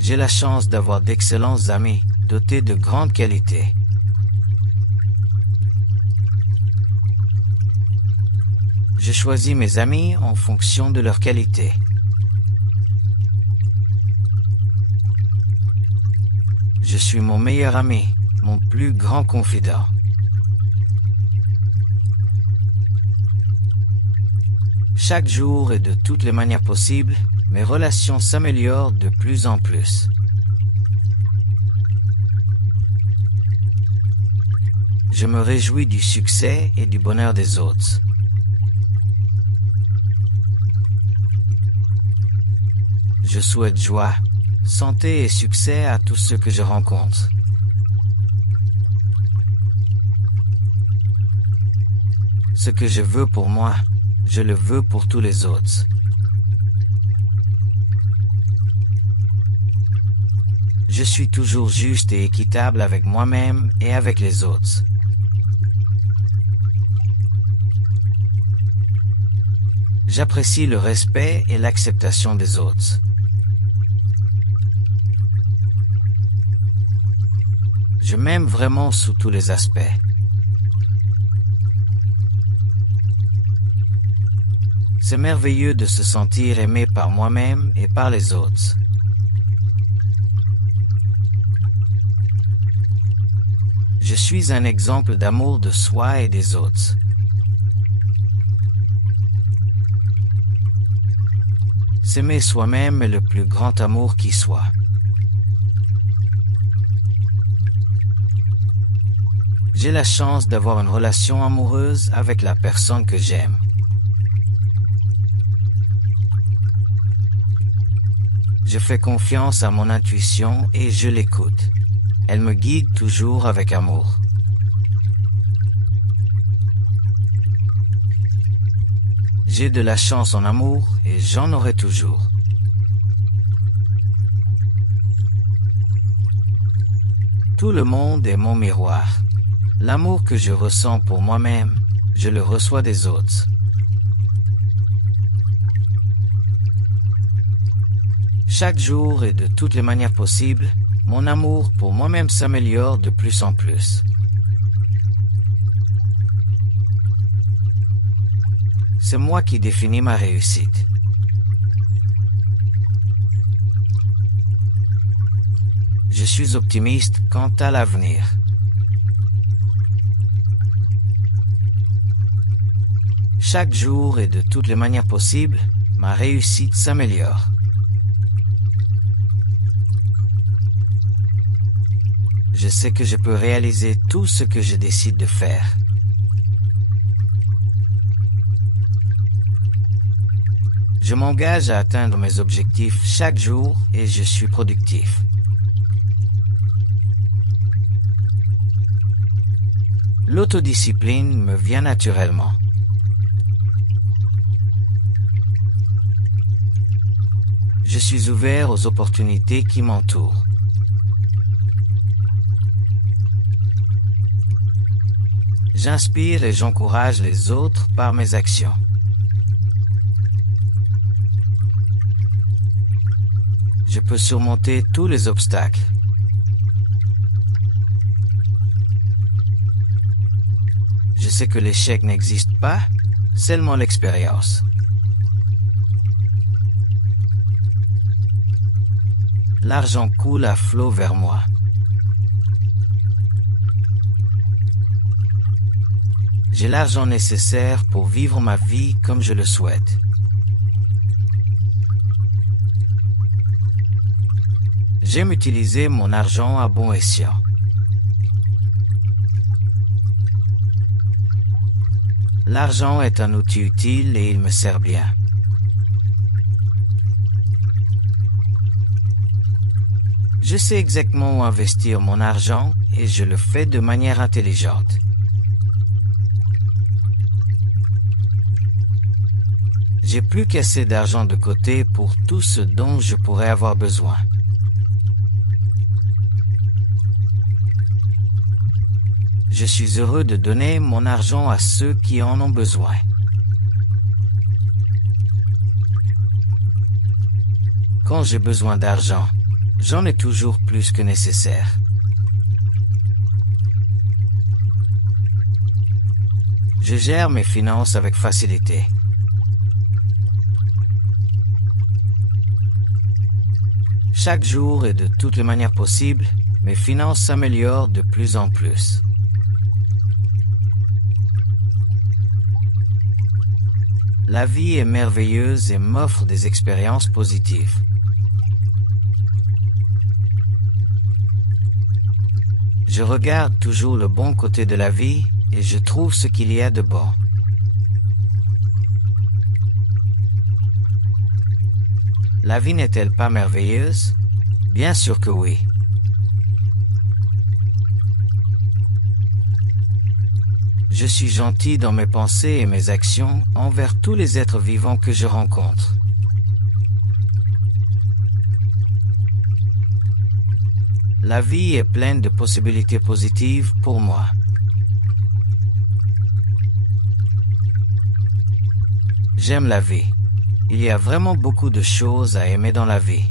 J'ai la chance d'avoir d'excellents amis dotés de grandes qualités. Je choisis mes amis en fonction de leurs qualités. Je suis mon meilleur ami, mon plus grand confident. Chaque jour et de toutes les manières possibles, mes relations s'améliorent de plus en plus. Je me réjouis du succès et du bonheur des autres. Je souhaite joie, santé et succès à tous ceux que je rencontre. Ce que je veux pour moi, je le veux pour tous les autres. Je suis toujours juste et équitable avec moi-même et avec les autres. J'apprécie le respect et l'acceptation des autres. Je m'aime vraiment sous tous les aspects. C'est merveilleux de se sentir aimé par moi-même et par les autres. Je suis un exemple d'amour de soi et des autres. S'aimer soi-même est le plus grand amour qui soit. J'ai la chance d'avoir une relation amoureuse avec la personne que j'aime. Je fais confiance à mon intuition et je l'écoute. Elle me guide toujours avec amour. J'ai de la chance en amour et j'en aurai toujours. Tout le monde est mon miroir. L'amour que je ressens pour moi-même, je le reçois des autres. Chaque jour et de toutes les manières possibles, mon amour pour moi-même s'améliore de plus en plus. C'est moi qui définis ma réussite. Je suis optimiste quant à l'avenir. Chaque jour et de toutes les manières possibles, ma réussite s'améliore. Je sais que je peux réaliser tout ce que je décide de faire. Je m'engage à atteindre mes objectifs chaque jour et je suis productif. L'autodiscipline me vient naturellement. Je suis ouvert aux opportunités qui m'entourent. J'inspire et j'encourage les autres par mes actions. Je peux surmonter tous les obstacles. Je sais que l'échec n'existe pas, seulement l'expérience. L'argent coule à flot vers moi. J'ai l'argent nécessaire pour vivre ma vie comme je le souhaite. J'aime utiliser mon argent à bon escient. L'argent est un outil utile et il me sert bien. Je sais exactement où investir mon argent et je le fais de manière intelligente. J'ai plus qu'assez d'argent de côté pour tout ce dont je pourrais avoir besoin. Je suis heureux de donner mon argent à ceux qui en ont besoin. Quand j'ai besoin d'argent, j'en ai toujours plus que nécessaire. Je gère mes finances avec facilité. Chaque jour et de toutes les manières possibles, mes finances s'améliorent de plus en plus. La vie est merveilleuse et m'offre des expériences positives. Je regarde toujours le bon côté de la vie et je trouve ce qu'il y a de bon. La vie n'est-elle pas merveilleuse? Bien sûr que oui. Je suis gentil dans mes pensées et mes actions envers tous les êtres vivants que je rencontre. La vie est pleine de possibilités positives pour moi. J'aime la vie. Il y a vraiment beaucoup de choses à aimer dans la vie.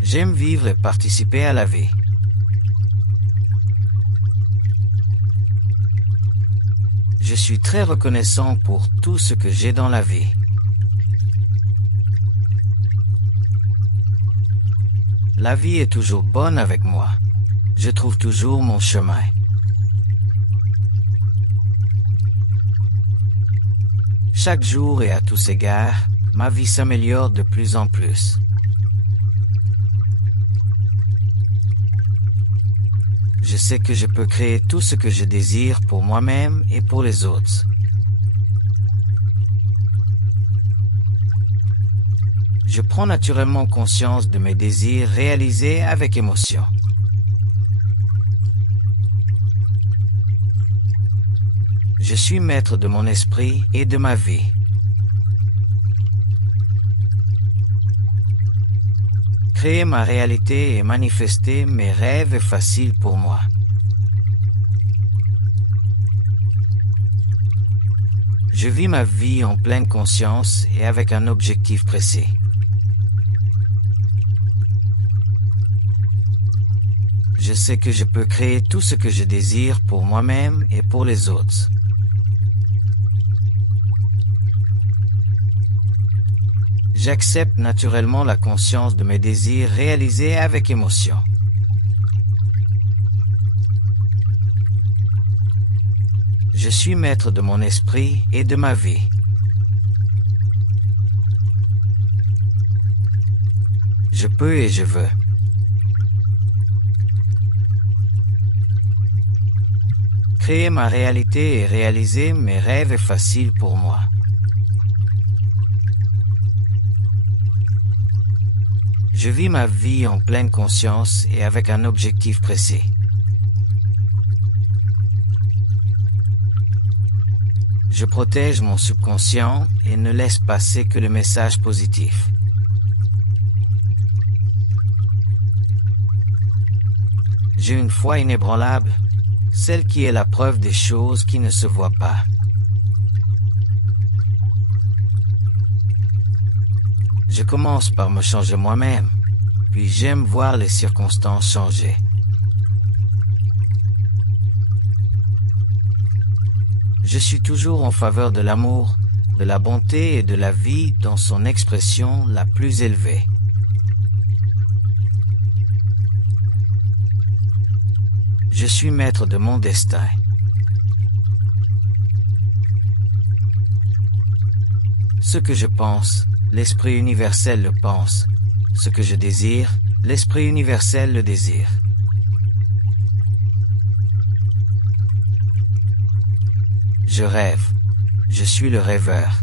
J'aime vivre et participer à la vie. Je suis très reconnaissant pour tout ce que j'ai dans la vie. La vie est toujours bonne avec moi. Je trouve toujours mon chemin. Chaque jour et à tous égards, ma vie s'améliore de plus en plus. Je sais que je peux créer tout ce que je désire pour moi-même et pour les autres. Je prends naturellement conscience de mes désirs réalisés avec émotion. Je suis maître de mon esprit et de ma vie. Créer ma réalité et manifester mes rêves est facile pour moi. Je vis ma vie en pleine conscience et avec un objectif précis. Je sais que je peux créer tout ce que je désire pour moi-même et pour les autres. J'accepte naturellement la conscience de mes désirs réalisés avec émotion. Je suis maître de mon esprit et de ma vie. Je peux et je veux. Créer ma réalité et réaliser mes rêves est facile pour moi. Je vis ma vie en pleine conscience et avec un objectif précis. Je protège mon subconscient et ne laisse passer que le message positif. J'ai une foi inébranlable, celle qui est la preuve des choses qui ne se voient pas. Je commence par me changer moi-même, puis j'aime voir les circonstances changer. Je suis toujours en faveur de l'amour, de la bonté et de la vie dans son expression la plus élevée. Je suis maître de mon destin. Ce que je pense, l'Esprit universel le pense. Ce que je désire, l'Esprit universel le désire. Je rêve. Je suis le rêveur.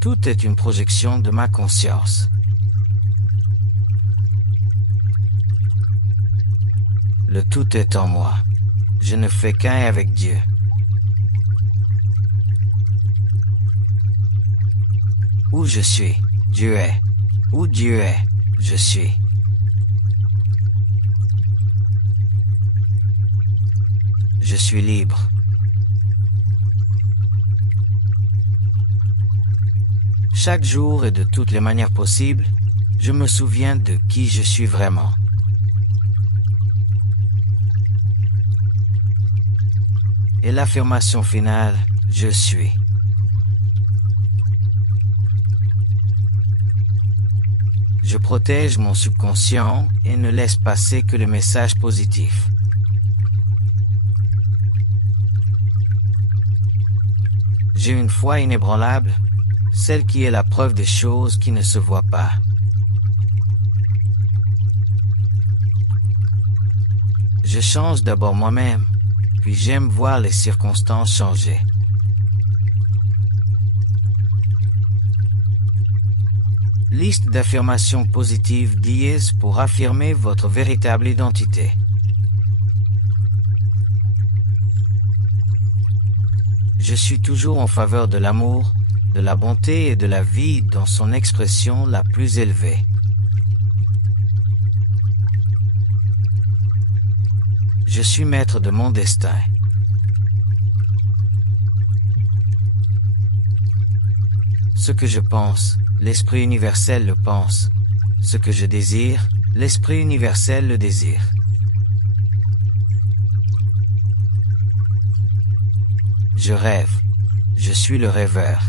Tout est une projection de ma conscience. Le tout est en moi. Je ne fais qu'un avec Dieu. Où je suis, Dieu est. Où Dieu est, je suis. Je suis libre. Chaque jour et de toutes les manières possibles, je me souviens de qui je suis vraiment. Et l'affirmation finale, je suis. Je protège mon subconscient et ne laisse passer que le message positif. J'ai une foi inébranlable, celle qui est la preuve des choses qui ne se voient pas. Je change d'abord moi-même, puis j'aime voir les circonstances changer. Liste d'affirmations positives dièse pour affirmer votre véritable identité. Je suis toujours en faveur de l'amour, de la bonté et de la vie dans son expression la plus élevée. Je suis maître de mon destin. Ce que je pense, l'Esprit universel le pense. Ce que je désire, l'Esprit universel le désire. Je rêve. Je suis le rêveur.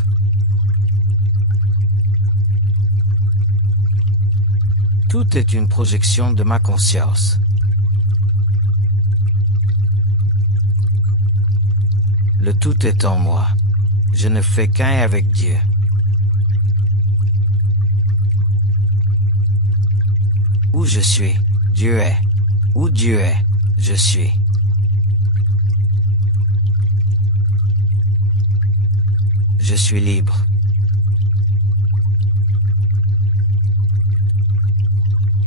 Tout est une projection de ma conscience. Le tout est en moi. Je ne fais qu'un avec Dieu. Où je suis, Dieu est. Où Dieu est, je suis. Je suis libre.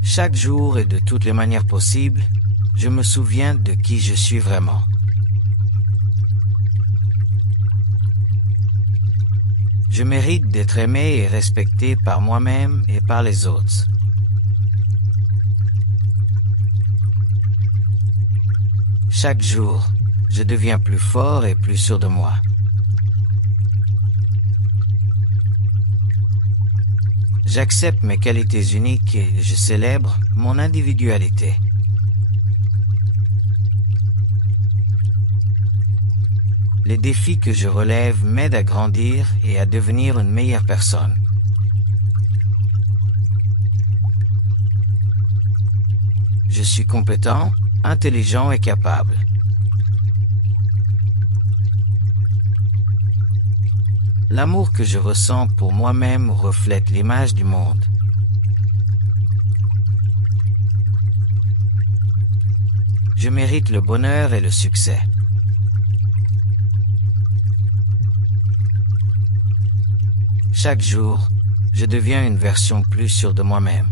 Chaque jour et de toutes les manières possibles, je me souviens de qui je suis vraiment. Je mérite d'être aimé et respecté par moi-même et par les autres. Chaque jour, je deviens plus fort et plus sûr de moi. J'accepte mes qualités uniques et je célèbre mon individualité. Les défis que je relève m'aident à grandir et à devenir une meilleure personne. Je suis compétent, intelligent et capable. L'amour que je ressens pour moi-même reflète l'image du monde. Je mérite le bonheur et le succès. Chaque jour, je deviens une version plus sûre de moi-même.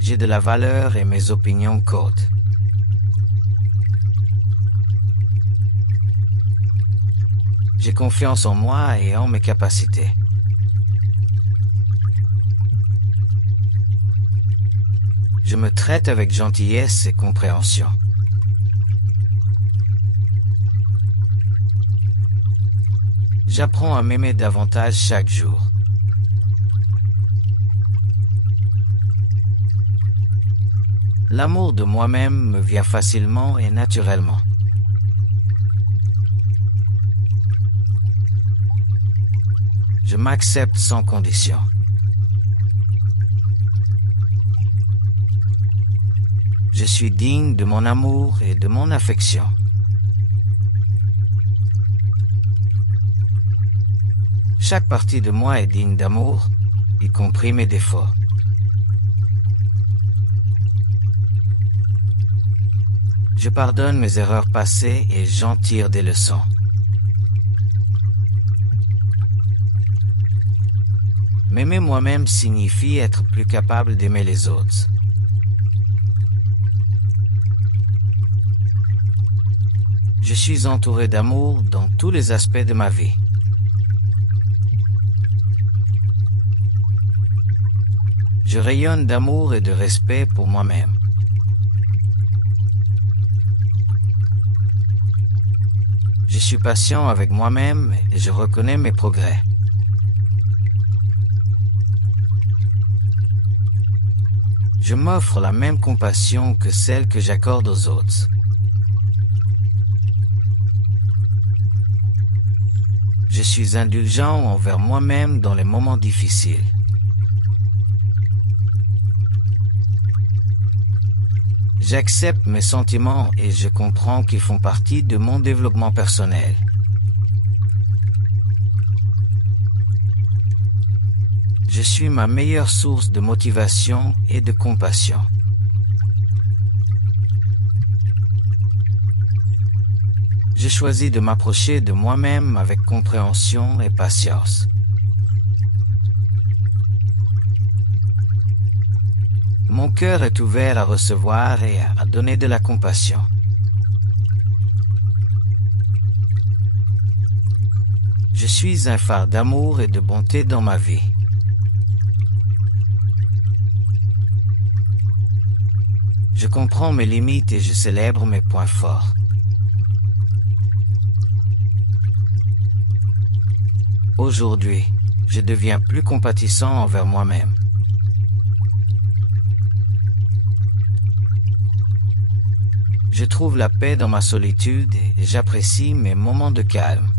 J'ai de la valeur et mes opinions comptent. J'ai confiance en moi et en mes capacités. Je me traite avec gentillesse et compréhension. J'apprends à m'aimer davantage chaque jour. L'amour de moi-même me vient facilement et naturellement. Je m'accepte sans condition. Je suis digne de mon amour et de mon affection. Chaque partie de moi est digne d'amour, y compris mes défauts. Je pardonne mes erreurs passées et j'en tire des leçons. M'aimer moi-même signifie être plus capable d'aimer les autres. Je suis entouré d'amour dans tous les aspects de ma vie. Je rayonne d'amour et de respect pour moi-même. Je suis patient avec moi-même et je reconnais mes progrès. Je m'offre la même compassion que celle que j'accorde aux autres. Je suis indulgent envers moi-même dans les moments difficiles. J'accepte mes sentiments et je comprends qu'ils font partie de mon développement personnel. Je suis ma meilleure source de motivation et de compassion. Je choisis de m'approcher de moi-même avec compréhension et patience. Mon cœur est ouvert à recevoir et à donner de la compassion. Je suis un phare d'amour et de bonté dans ma vie. Je comprends mes limites et je célèbre mes points forts. Aujourd'hui, je deviens plus compatissant envers moi-même. Je trouve la paix dans ma solitude et j'apprécie mes moments de calme.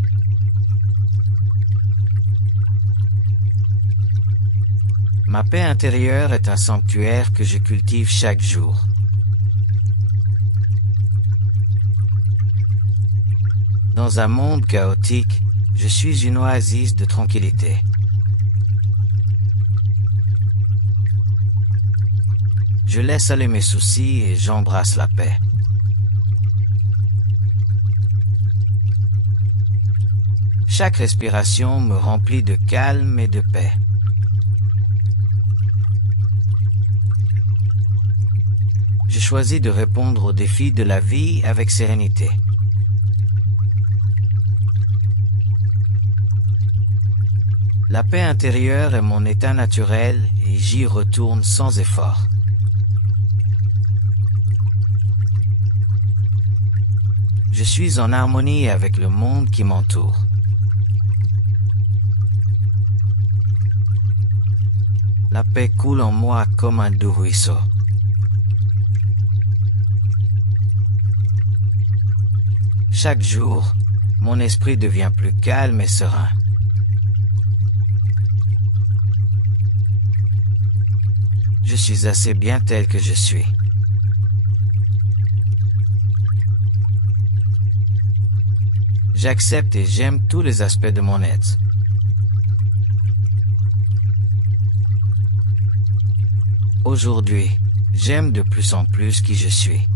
Ma paix intérieure est un sanctuaire que je cultive chaque jour. Dans un monde chaotique, je suis une oasis de tranquillité. Je laisse aller mes soucis et j'embrasse la paix. Chaque respiration me remplit de calme et de paix. Je choisis de répondre aux défis de la vie avec sérénité. La paix intérieure est mon état naturel et j'y retourne sans effort. Je suis en harmonie avec le monde qui m'entoure. La paix coule en moi comme un doux ruisseau. Chaque jour, mon esprit devient plus calme et serein. Je suis assez bien tel que je suis. J'accepte et j'aime tous les aspects de mon être. Aujourd'hui, j'aime de plus en plus qui je suis.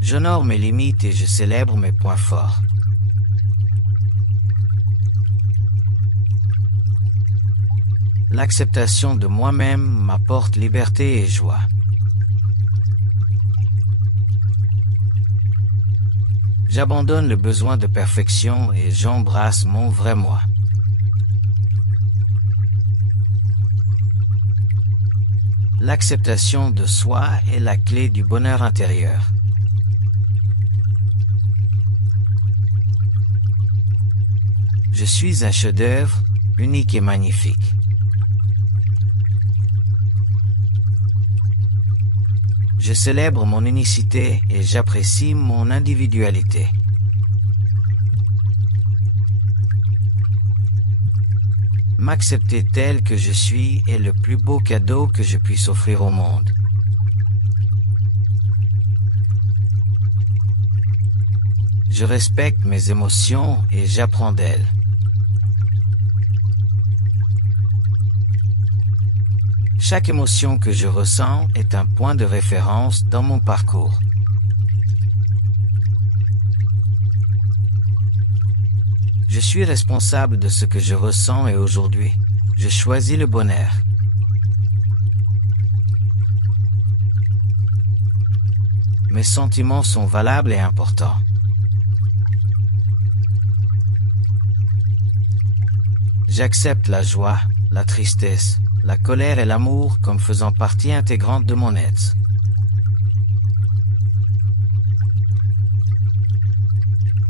J'honore mes limites et je célèbre mes points forts. L'acceptation de moi-même m'apporte liberté et joie. J'abandonne le besoin de perfection et j'embrasse mon vrai moi. L'acceptation de soi est la clé du bonheur intérieur. Je suis un chef-d'œuvre unique et magnifique. Je célèbre mon unicité et j'apprécie mon individualité. M'accepter tel que je suis est le plus beau cadeau que je puisse offrir au monde. Je respecte mes émotions et j'apprends d'elles. Chaque émotion que je ressens est un point de référence dans mon parcours. Je suis responsable de ce que je ressens et aujourd'hui, je choisis le bonheur. Mes sentiments sont valables et importants. J'accepte la joie, la tristesse, la colère et l'amour comme faisant partie intégrante de mon être.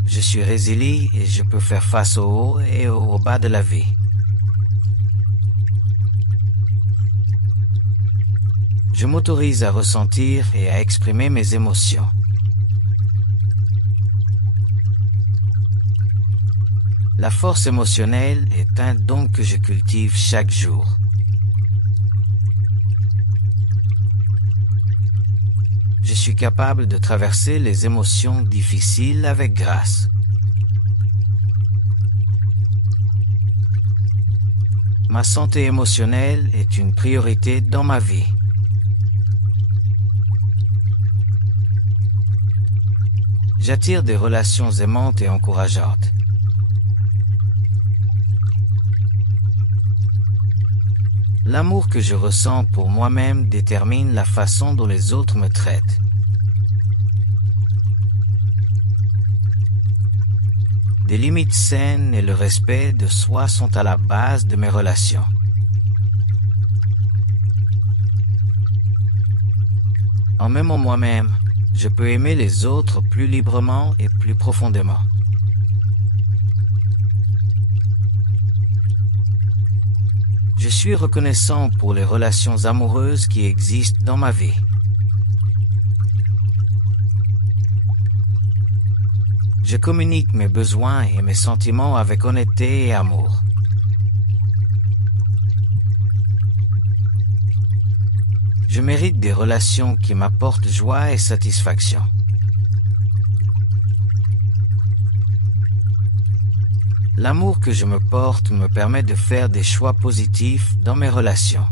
Je suis résilient et je peux faire face au haut et au bas de la vie. Je m'autorise à ressentir et à exprimer mes émotions. La force émotionnelle est un don que je cultive chaque jour. Je suis capable de traverser les émotions difficiles avec grâce. Ma santé émotionnelle est une priorité dans ma vie. J'attire des relations aimantes et encourageantes. L'amour que je ressens pour moi-même détermine la façon dont les autres me traitent. Des limites saines et le respect de soi sont à la base de mes relations. En m'aimant moi-même, je peux aimer les autres plus librement et plus profondément. Je suis reconnaissant pour les relations amoureuses qui existent dans ma vie. Je communique mes besoins et mes sentiments avec honnêteté et amour. Je mérite des relations qui m'apportent joie et satisfaction. L'amour que je me porte me permet de faire des choix positifs dans mes relations.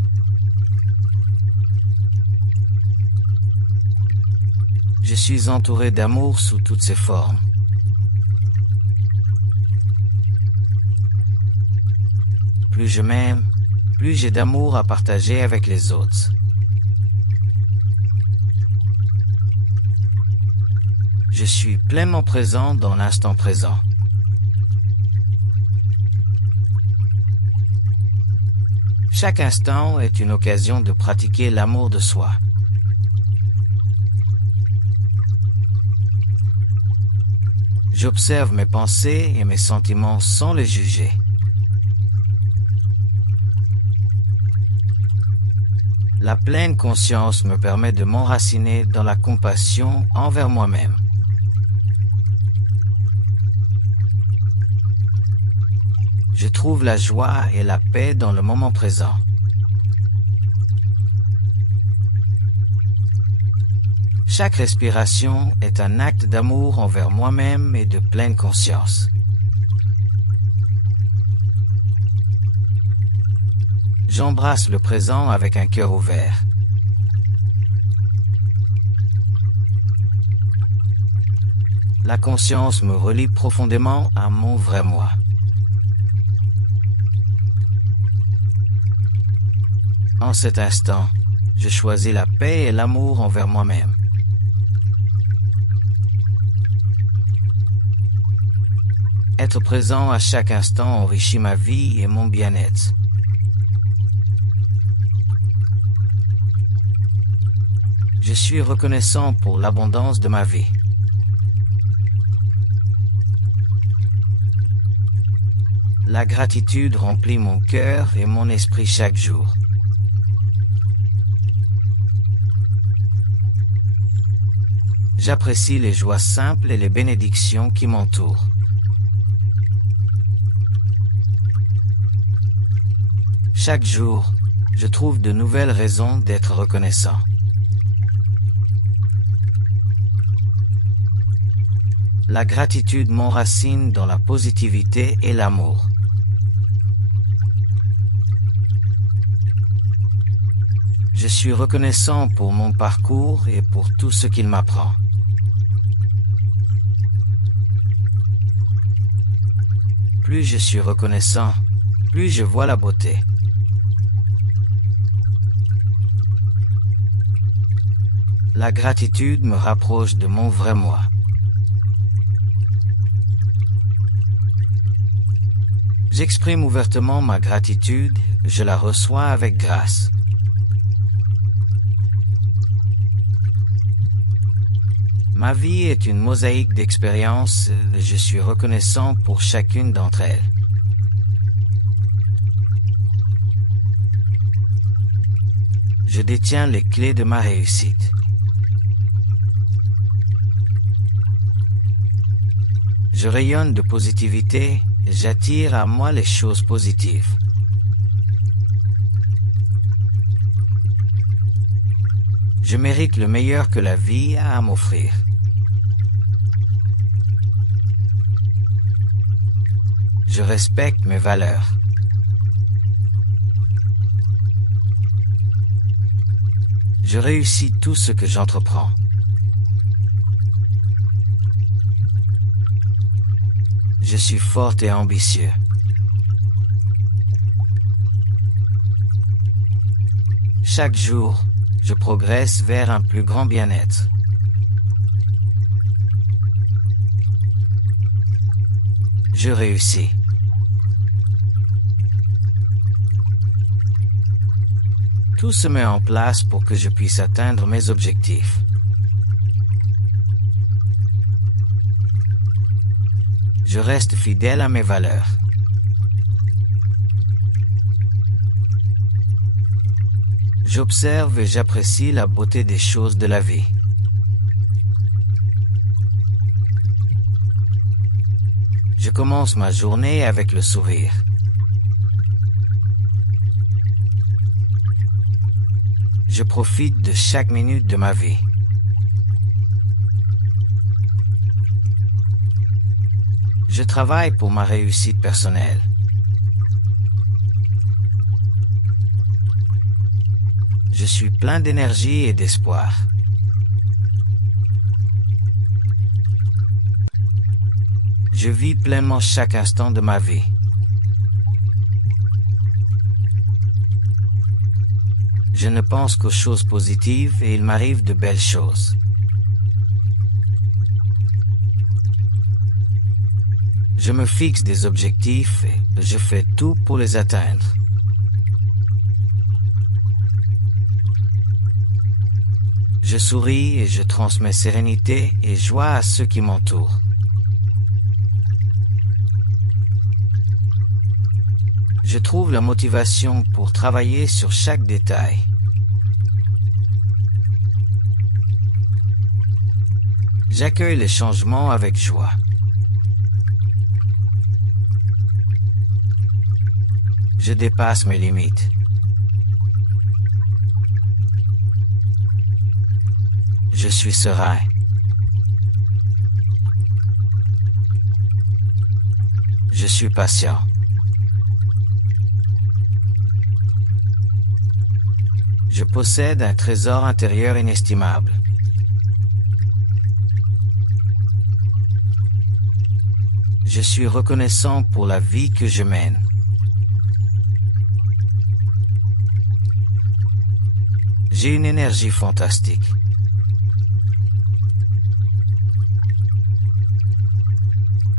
Je suis entouré d'amour sous toutes ses formes. Plus je m'aime, plus j'ai d'amour à partager avec les autres. Je suis pleinement présent dans l'instant présent. Chaque instant est une occasion de pratiquer l'amour de soi. J'observe mes pensées et mes sentiments sans les juger. La pleine conscience me permet de m'enraciner dans la compassion envers moi-même. Je trouve la joie et la paix dans le moment présent. Chaque respiration est un acte d'amour envers moi-même et de pleine conscience. J'embrasse le présent avec un cœur ouvert. La conscience me relie profondément à mon vrai moi. En cet instant, je choisis la paix et l'amour envers moi-même. Être présent à chaque instant enrichit ma vie et mon bien-être. Je suis reconnaissant pour l'abondance de ma vie. La gratitude remplit mon cœur et mon esprit chaque jour. J'apprécie les joies simples et les bénédictions qui m'entourent. Chaque jour, je trouve de nouvelles raisons d'être reconnaissant. La gratitude m'enracine dans la positivité et l'amour. Je suis reconnaissant pour mon parcours et pour tout ce qu'il m'apprend. Plus je suis reconnaissant, plus je vois la beauté. La gratitude me rapproche de mon vrai moi. J'exprime ouvertement ma gratitude, je la reçois avec grâce. Ma vie est une mosaïque d'expériences, je suis reconnaissant pour chacune d'entre elles. Je détiens les clés de ma réussite. Je rayonne de positivité, j'attire à moi les choses positives. Je mérite le meilleur que la vie a à m'offrir. Je respecte mes valeurs. Je réussis tout ce que j'entreprends. Je suis fort et ambitieux. Chaque jour, je progresse vers un plus grand bien-être. Je réussis. Tout se met en place pour que je puisse atteindre mes objectifs. Je reste fidèle à mes valeurs. J'observe et j'apprécie la beauté des choses de la vie. Je commence ma journée avec le sourire. Je profite de chaque minute de ma vie. Je travaille pour ma réussite personnelle. Je suis plein d'énergie et d'espoir. Je vis pleinement chaque instant de ma vie. Je ne pense qu'aux choses positives et il m'arrive de belles choses. Je me fixe des objectifs et je fais tout pour les atteindre. Je souris et je transmets sérénité et joie à ceux qui m'entourent. Je trouve la motivation pour travailler sur chaque détail. J'accueille les changements avec joie. Je dépasse mes limites. Je suis serein. Je suis patient. Je possède un trésor intérieur inestimable. Je suis reconnaissant pour la vie que je mène. J'ai une énergie fantastique.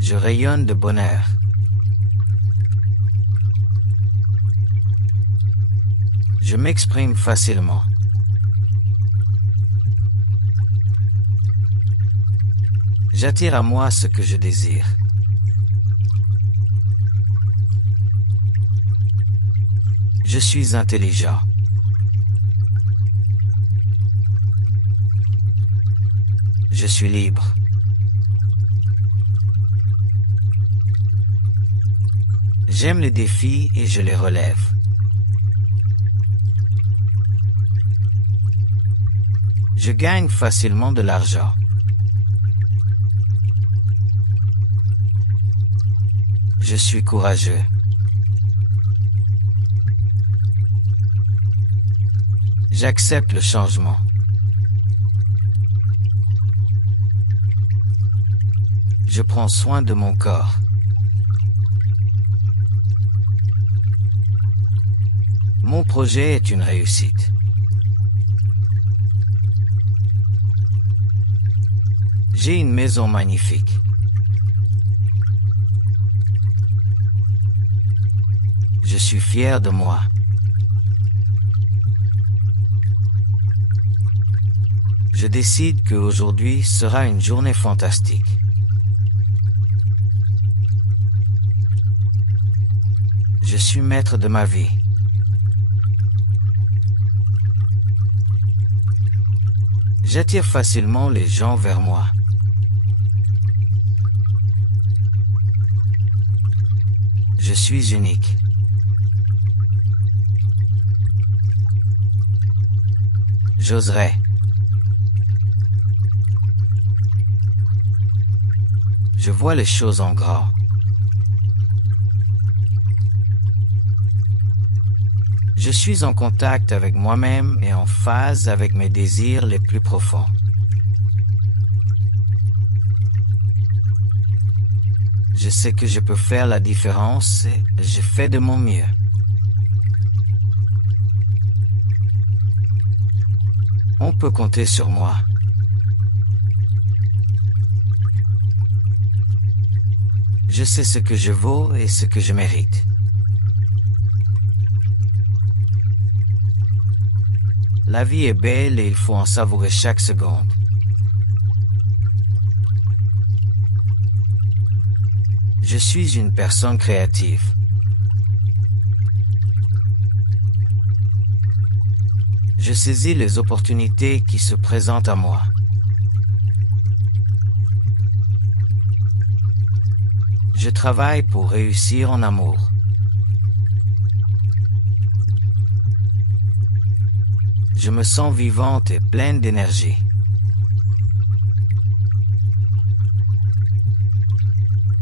Je rayonne de bonheur. Je m'exprime facilement. J'attire à moi ce que je désire. Je suis intelligent. Je suis libre. J'aime les défis et je les relève. Je gagne facilement de l'argent. Je suis courageux. J'accepte le changement. Je prends soin de mon corps. Mon projet est une réussite. J'ai une maison magnifique. Je suis fier de moi. Je décide qu'aujourd'hui sera une journée fantastique. Je suis maître de ma vie. J'attire facilement les gens vers moi. Je suis unique. J'oserai. Je vois les choses en grand. Je suis en contact avec moi-même et en phase avec mes désirs les plus profonds. Je sais que je peux faire la différence et je fais de mon mieux. On peut compter sur moi. Je sais ce que je vaux et ce que je mérite. La vie est belle et il faut en savourer chaque seconde. Je suis une personne créative. Je saisis les opportunités qui se présentent à moi. Je travaille pour réussir en amour. Je me sens vivante et pleine d'énergie.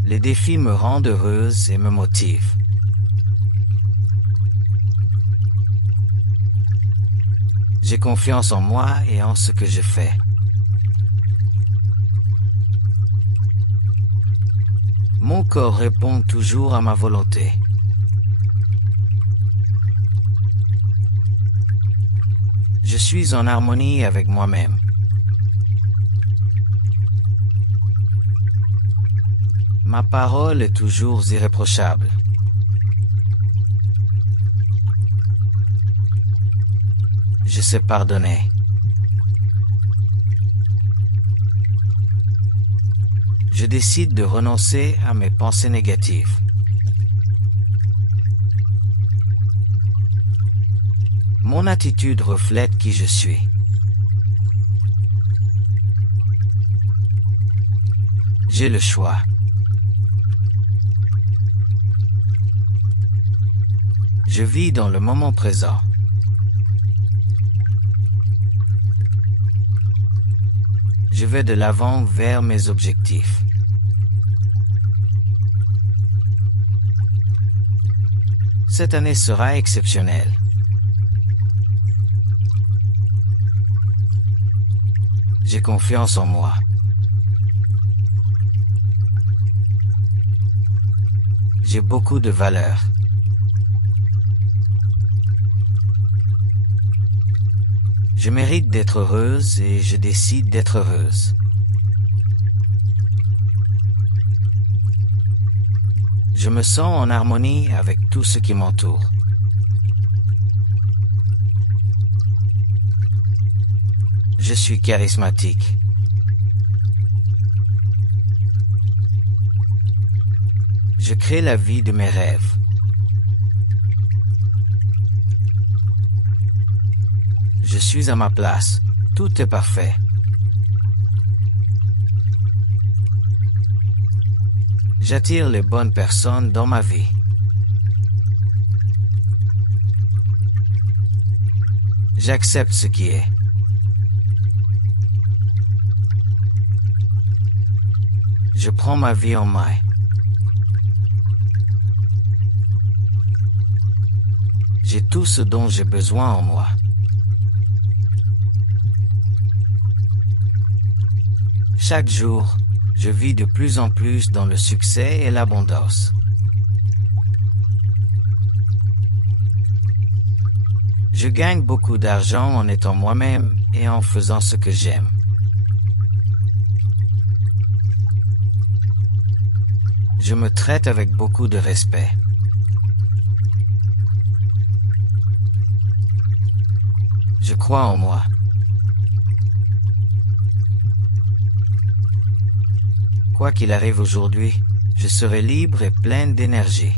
Les défis me rendent heureuse et me motivent. J'ai confiance en moi et en ce que je fais. Mon corps répond toujours à ma volonté. Je suis en harmonie avec moi-même. Ma parole est toujours irréprochable. Je sais pardonner. Je décide de renoncer à mes pensées négatives. Mon attitude reflète qui je suis. J'ai le choix. Je vis dans le moment présent. Je vais de l'avant vers mes objectifs. Cette année sera exceptionnelle. J'ai confiance en moi. J'ai beaucoup de valeur. Je mérite d'être heureuse et je décide d'être heureuse. Je me sens en harmonie avec tout ce qui m'entoure. Je suis charismatique. Je crée la vie de mes rêves. Je suis à ma place. Tout est parfait. J'attire les bonnes personnes dans ma vie. J'accepte ce qui est. Je prends ma vie en main. J'ai tout ce dont j'ai besoin en moi. Chaque jour, je vis de plus en plus dans le succès et l'abondance. Je gagne beaucoup d'argent en étant moi-même et en faisant ce que j'aime. Je me traite avec beaucoup de respect. Je crois en moi. Quoi qu'il arrive aujourd'hui, je serai libre et pleine d'énergie.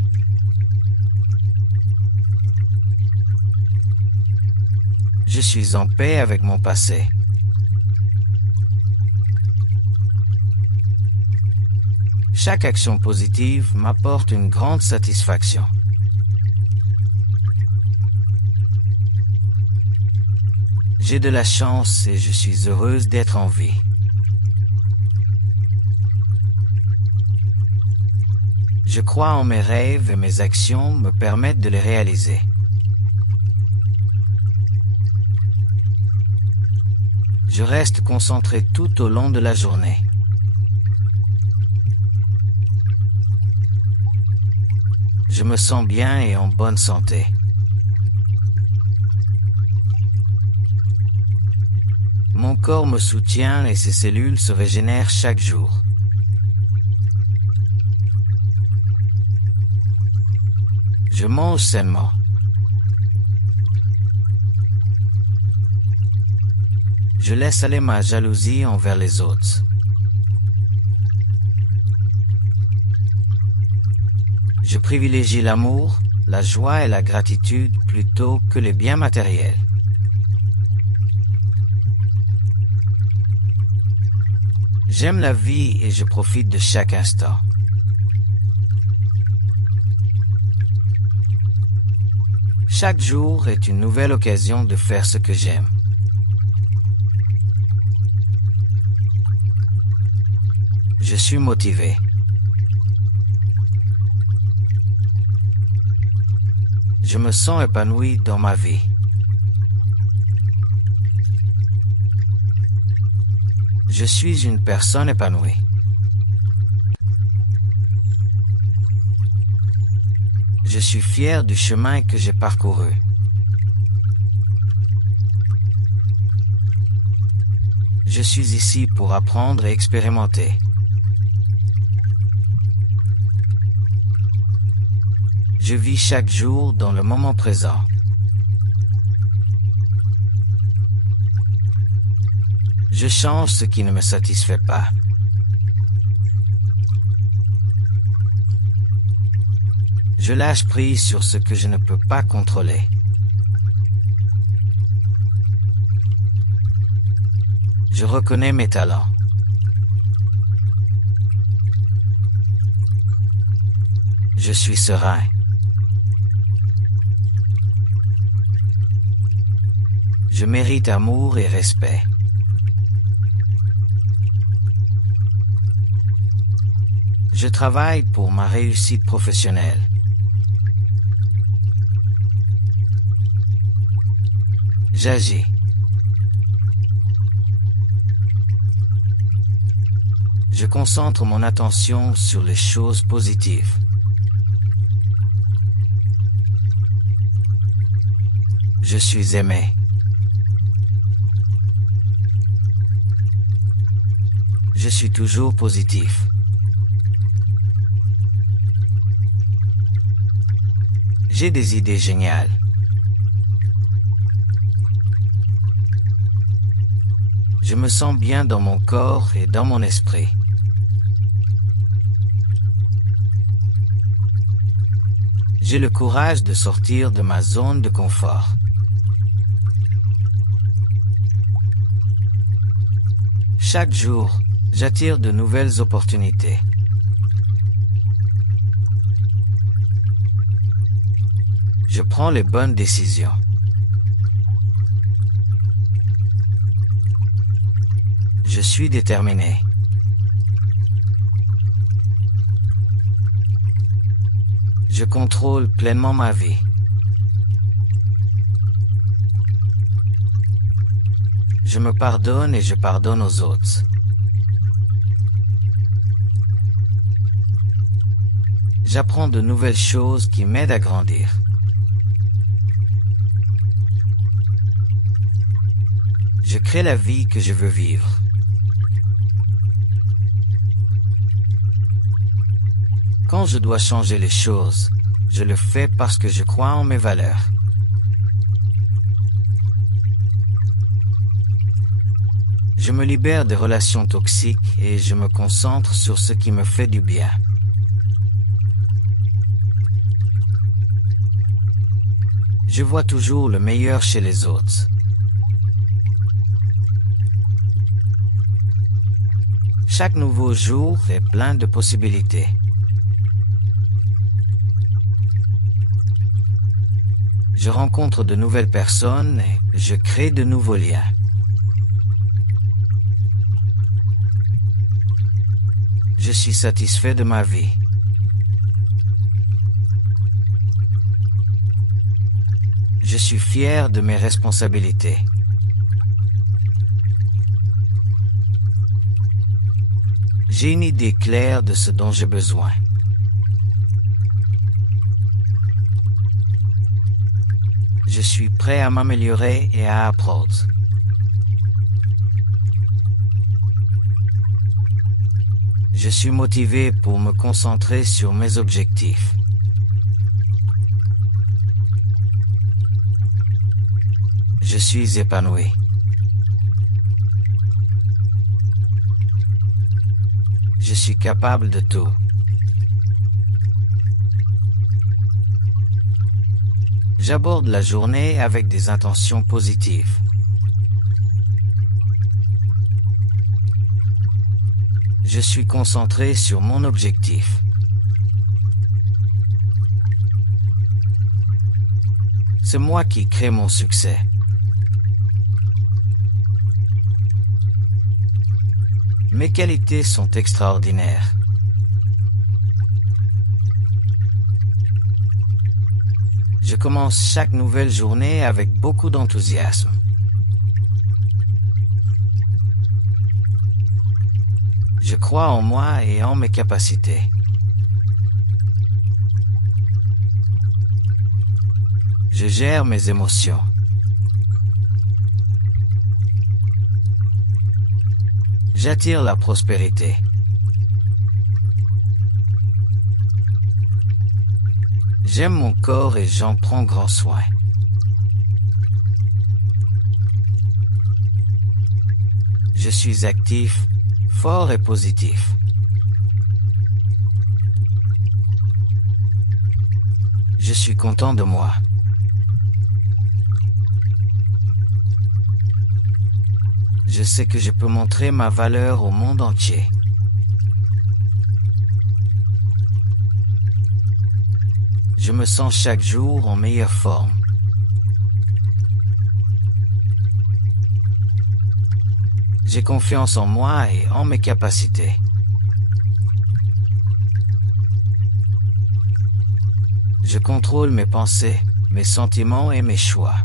Je suis en paix avec mon passé. Chaque action positive m'apporte une grande satisfaction. J'ai de la chance et je suis heureuse d'être en vie. Je crois en mes rêves et mes actions me permettent de les réaliser. Je reste concentré tout au long de la journée. Je me sens bien et en bonne santé. Mon corps me soutient et ses cellules se régénèrent chaque jour. Je mange sainement. Je laisse aller ma jalousie envers les autres. Je privilégie l'amour, la joie et la gratitude plutôt que les biens matériels. J'aime la vie et je profite de chaque instant. Chaque jour est une nouvelle occasion de faire ce que j'aime. Je suis motivé. Je me sens épanoui dans ma vie. Je suis une personne épanouie. Je suis fier du chemin que j'ai parcouru. Je suis ici pour apprendre et expérimenter. Je vis chaque jour dans le moment présent. Je change ce qui ne me satisfait pas. Je lâche prise sur ce que je ne peux pas contrôler. Je reconnais mes talents. Je suis serein. Je mérite amour et respect. Je travaille pour ma réussite professionnelle. J'agis. Je concentre mon attention sur les choses positives. Je suis aimé. Je suis toujours positif. J'ai des idées géniales. Je me sens bien dans mon corps et dans mon esprit. J'ai le courage de sortir de ma zone de confort. Chaque jour, j'attire de nouvelles opportunités. Je prends les bonnes décisions. Je suis déterminé. Je contrôle pleinement ma vie. Je me pardonne et je pardonne aux autres. J'apprends de nouvelles choses qui m'aident à grandir. Je crée la vie que je veux vivre. Quand je dois changer les choses, je le fais parce que je crois en mes valeurs. Je me libère des relations toxiques et je me concentre sur ce qui me fait du bien. Je vois toujours le meilleur chez les autres. Chaque nouveau jour est plein de possibilités. Je rencontre de nouvelles personnes et je crée de nouveaux liens. Je suis satisfait de ma vie. Je suis fier de mes responsabilités. J'ai une idée claire de ce dont j'ai besoin. Je suis prêt à m'améliorer et à apprendre. Je suis motivé pour me concentrer sur mes objectifs. Je suis épanoui. Je suis capable de tout. J'aborde la journée avec des intentions positives. Je suis concentré sur mon objectif. C'est moi qui crée mon succès. Mes qualités sont extraordinaires. Je commence chaque nouvelle journée avec beaucoup d'enthousiasme. Je crois en moi et en mes capacités. Je gère mes émotions. J'attire la prospérité. J'aime mon corps et j'en prends grand soin. Je suis actif, fort et positif. Je suis content de moi. Je sais que je peux montrer ma valeur au monde entier. Je me sens chaque jour en meilleure forme. J'ai confiance en moi et en mes capacités. Je contrôle mes pensées, mes sentiments et mes choix.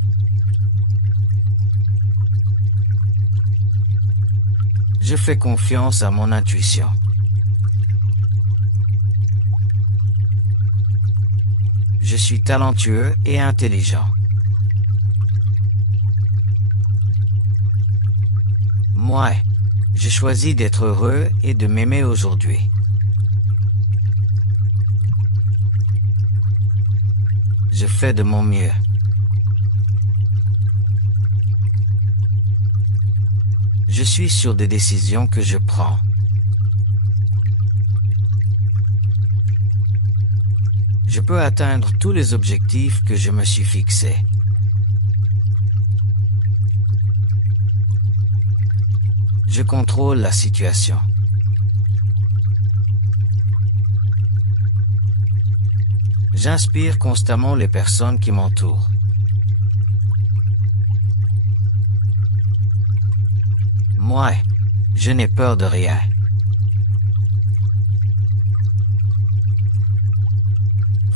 Je fais confiance à mon intuition. Je suis talentueux et intelligent. Moi, je choisis d'être heureux et de m'aimer aujourd'hui. Je fais de mon mieux. Je suis sur des décisions que je prends. Je peux atteindre tous les objectifs que je me suis fixés. Je contrôle la situation. J'inspire constamment les personnes qui m'entourent. Moi, je n'ai peur de rien.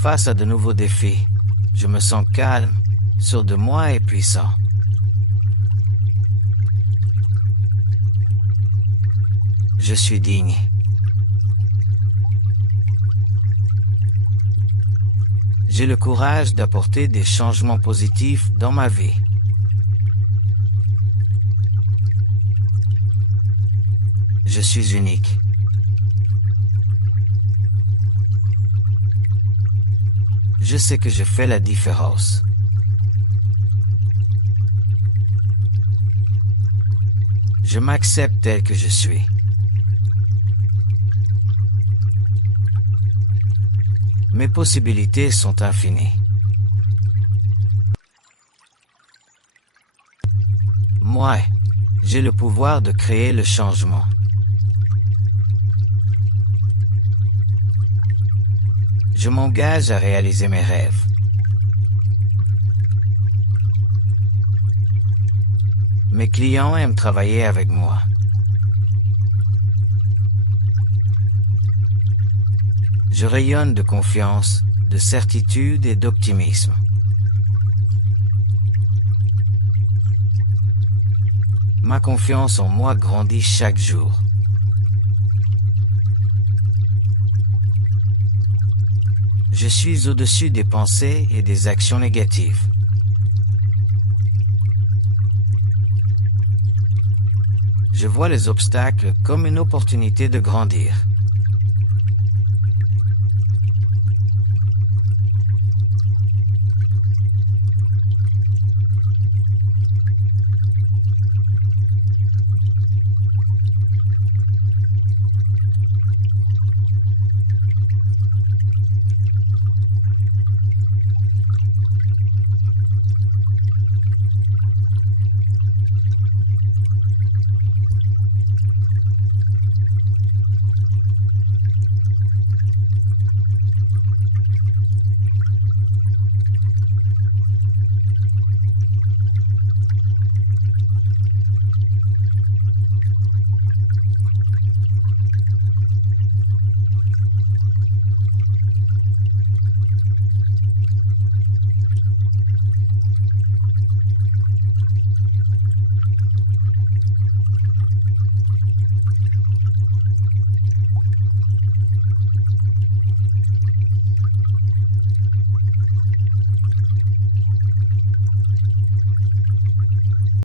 Face à de nouveaux défis, je me sens calme, sûr de moi et puissant. Je suis digne. J'ai le courage d'apporter des changements positifs dans ma vie. Je suis unique. Je sais que je fais la différence. Je m'accepte tel que je suis. Mes possibilités sont infinies. Moi, j'ai le pouvoir de créer le changement. Je m'engage à réaliser mes rêves. Mes clients aiment travailler avec moi. Je rayonne de confiance, de certitude et d'optimisme. Ma confiance en moi grandit chaque jour. Je suis au-dessus des pensées et des actions négatives. Je vois les obstacles comme une opportunité de grandir.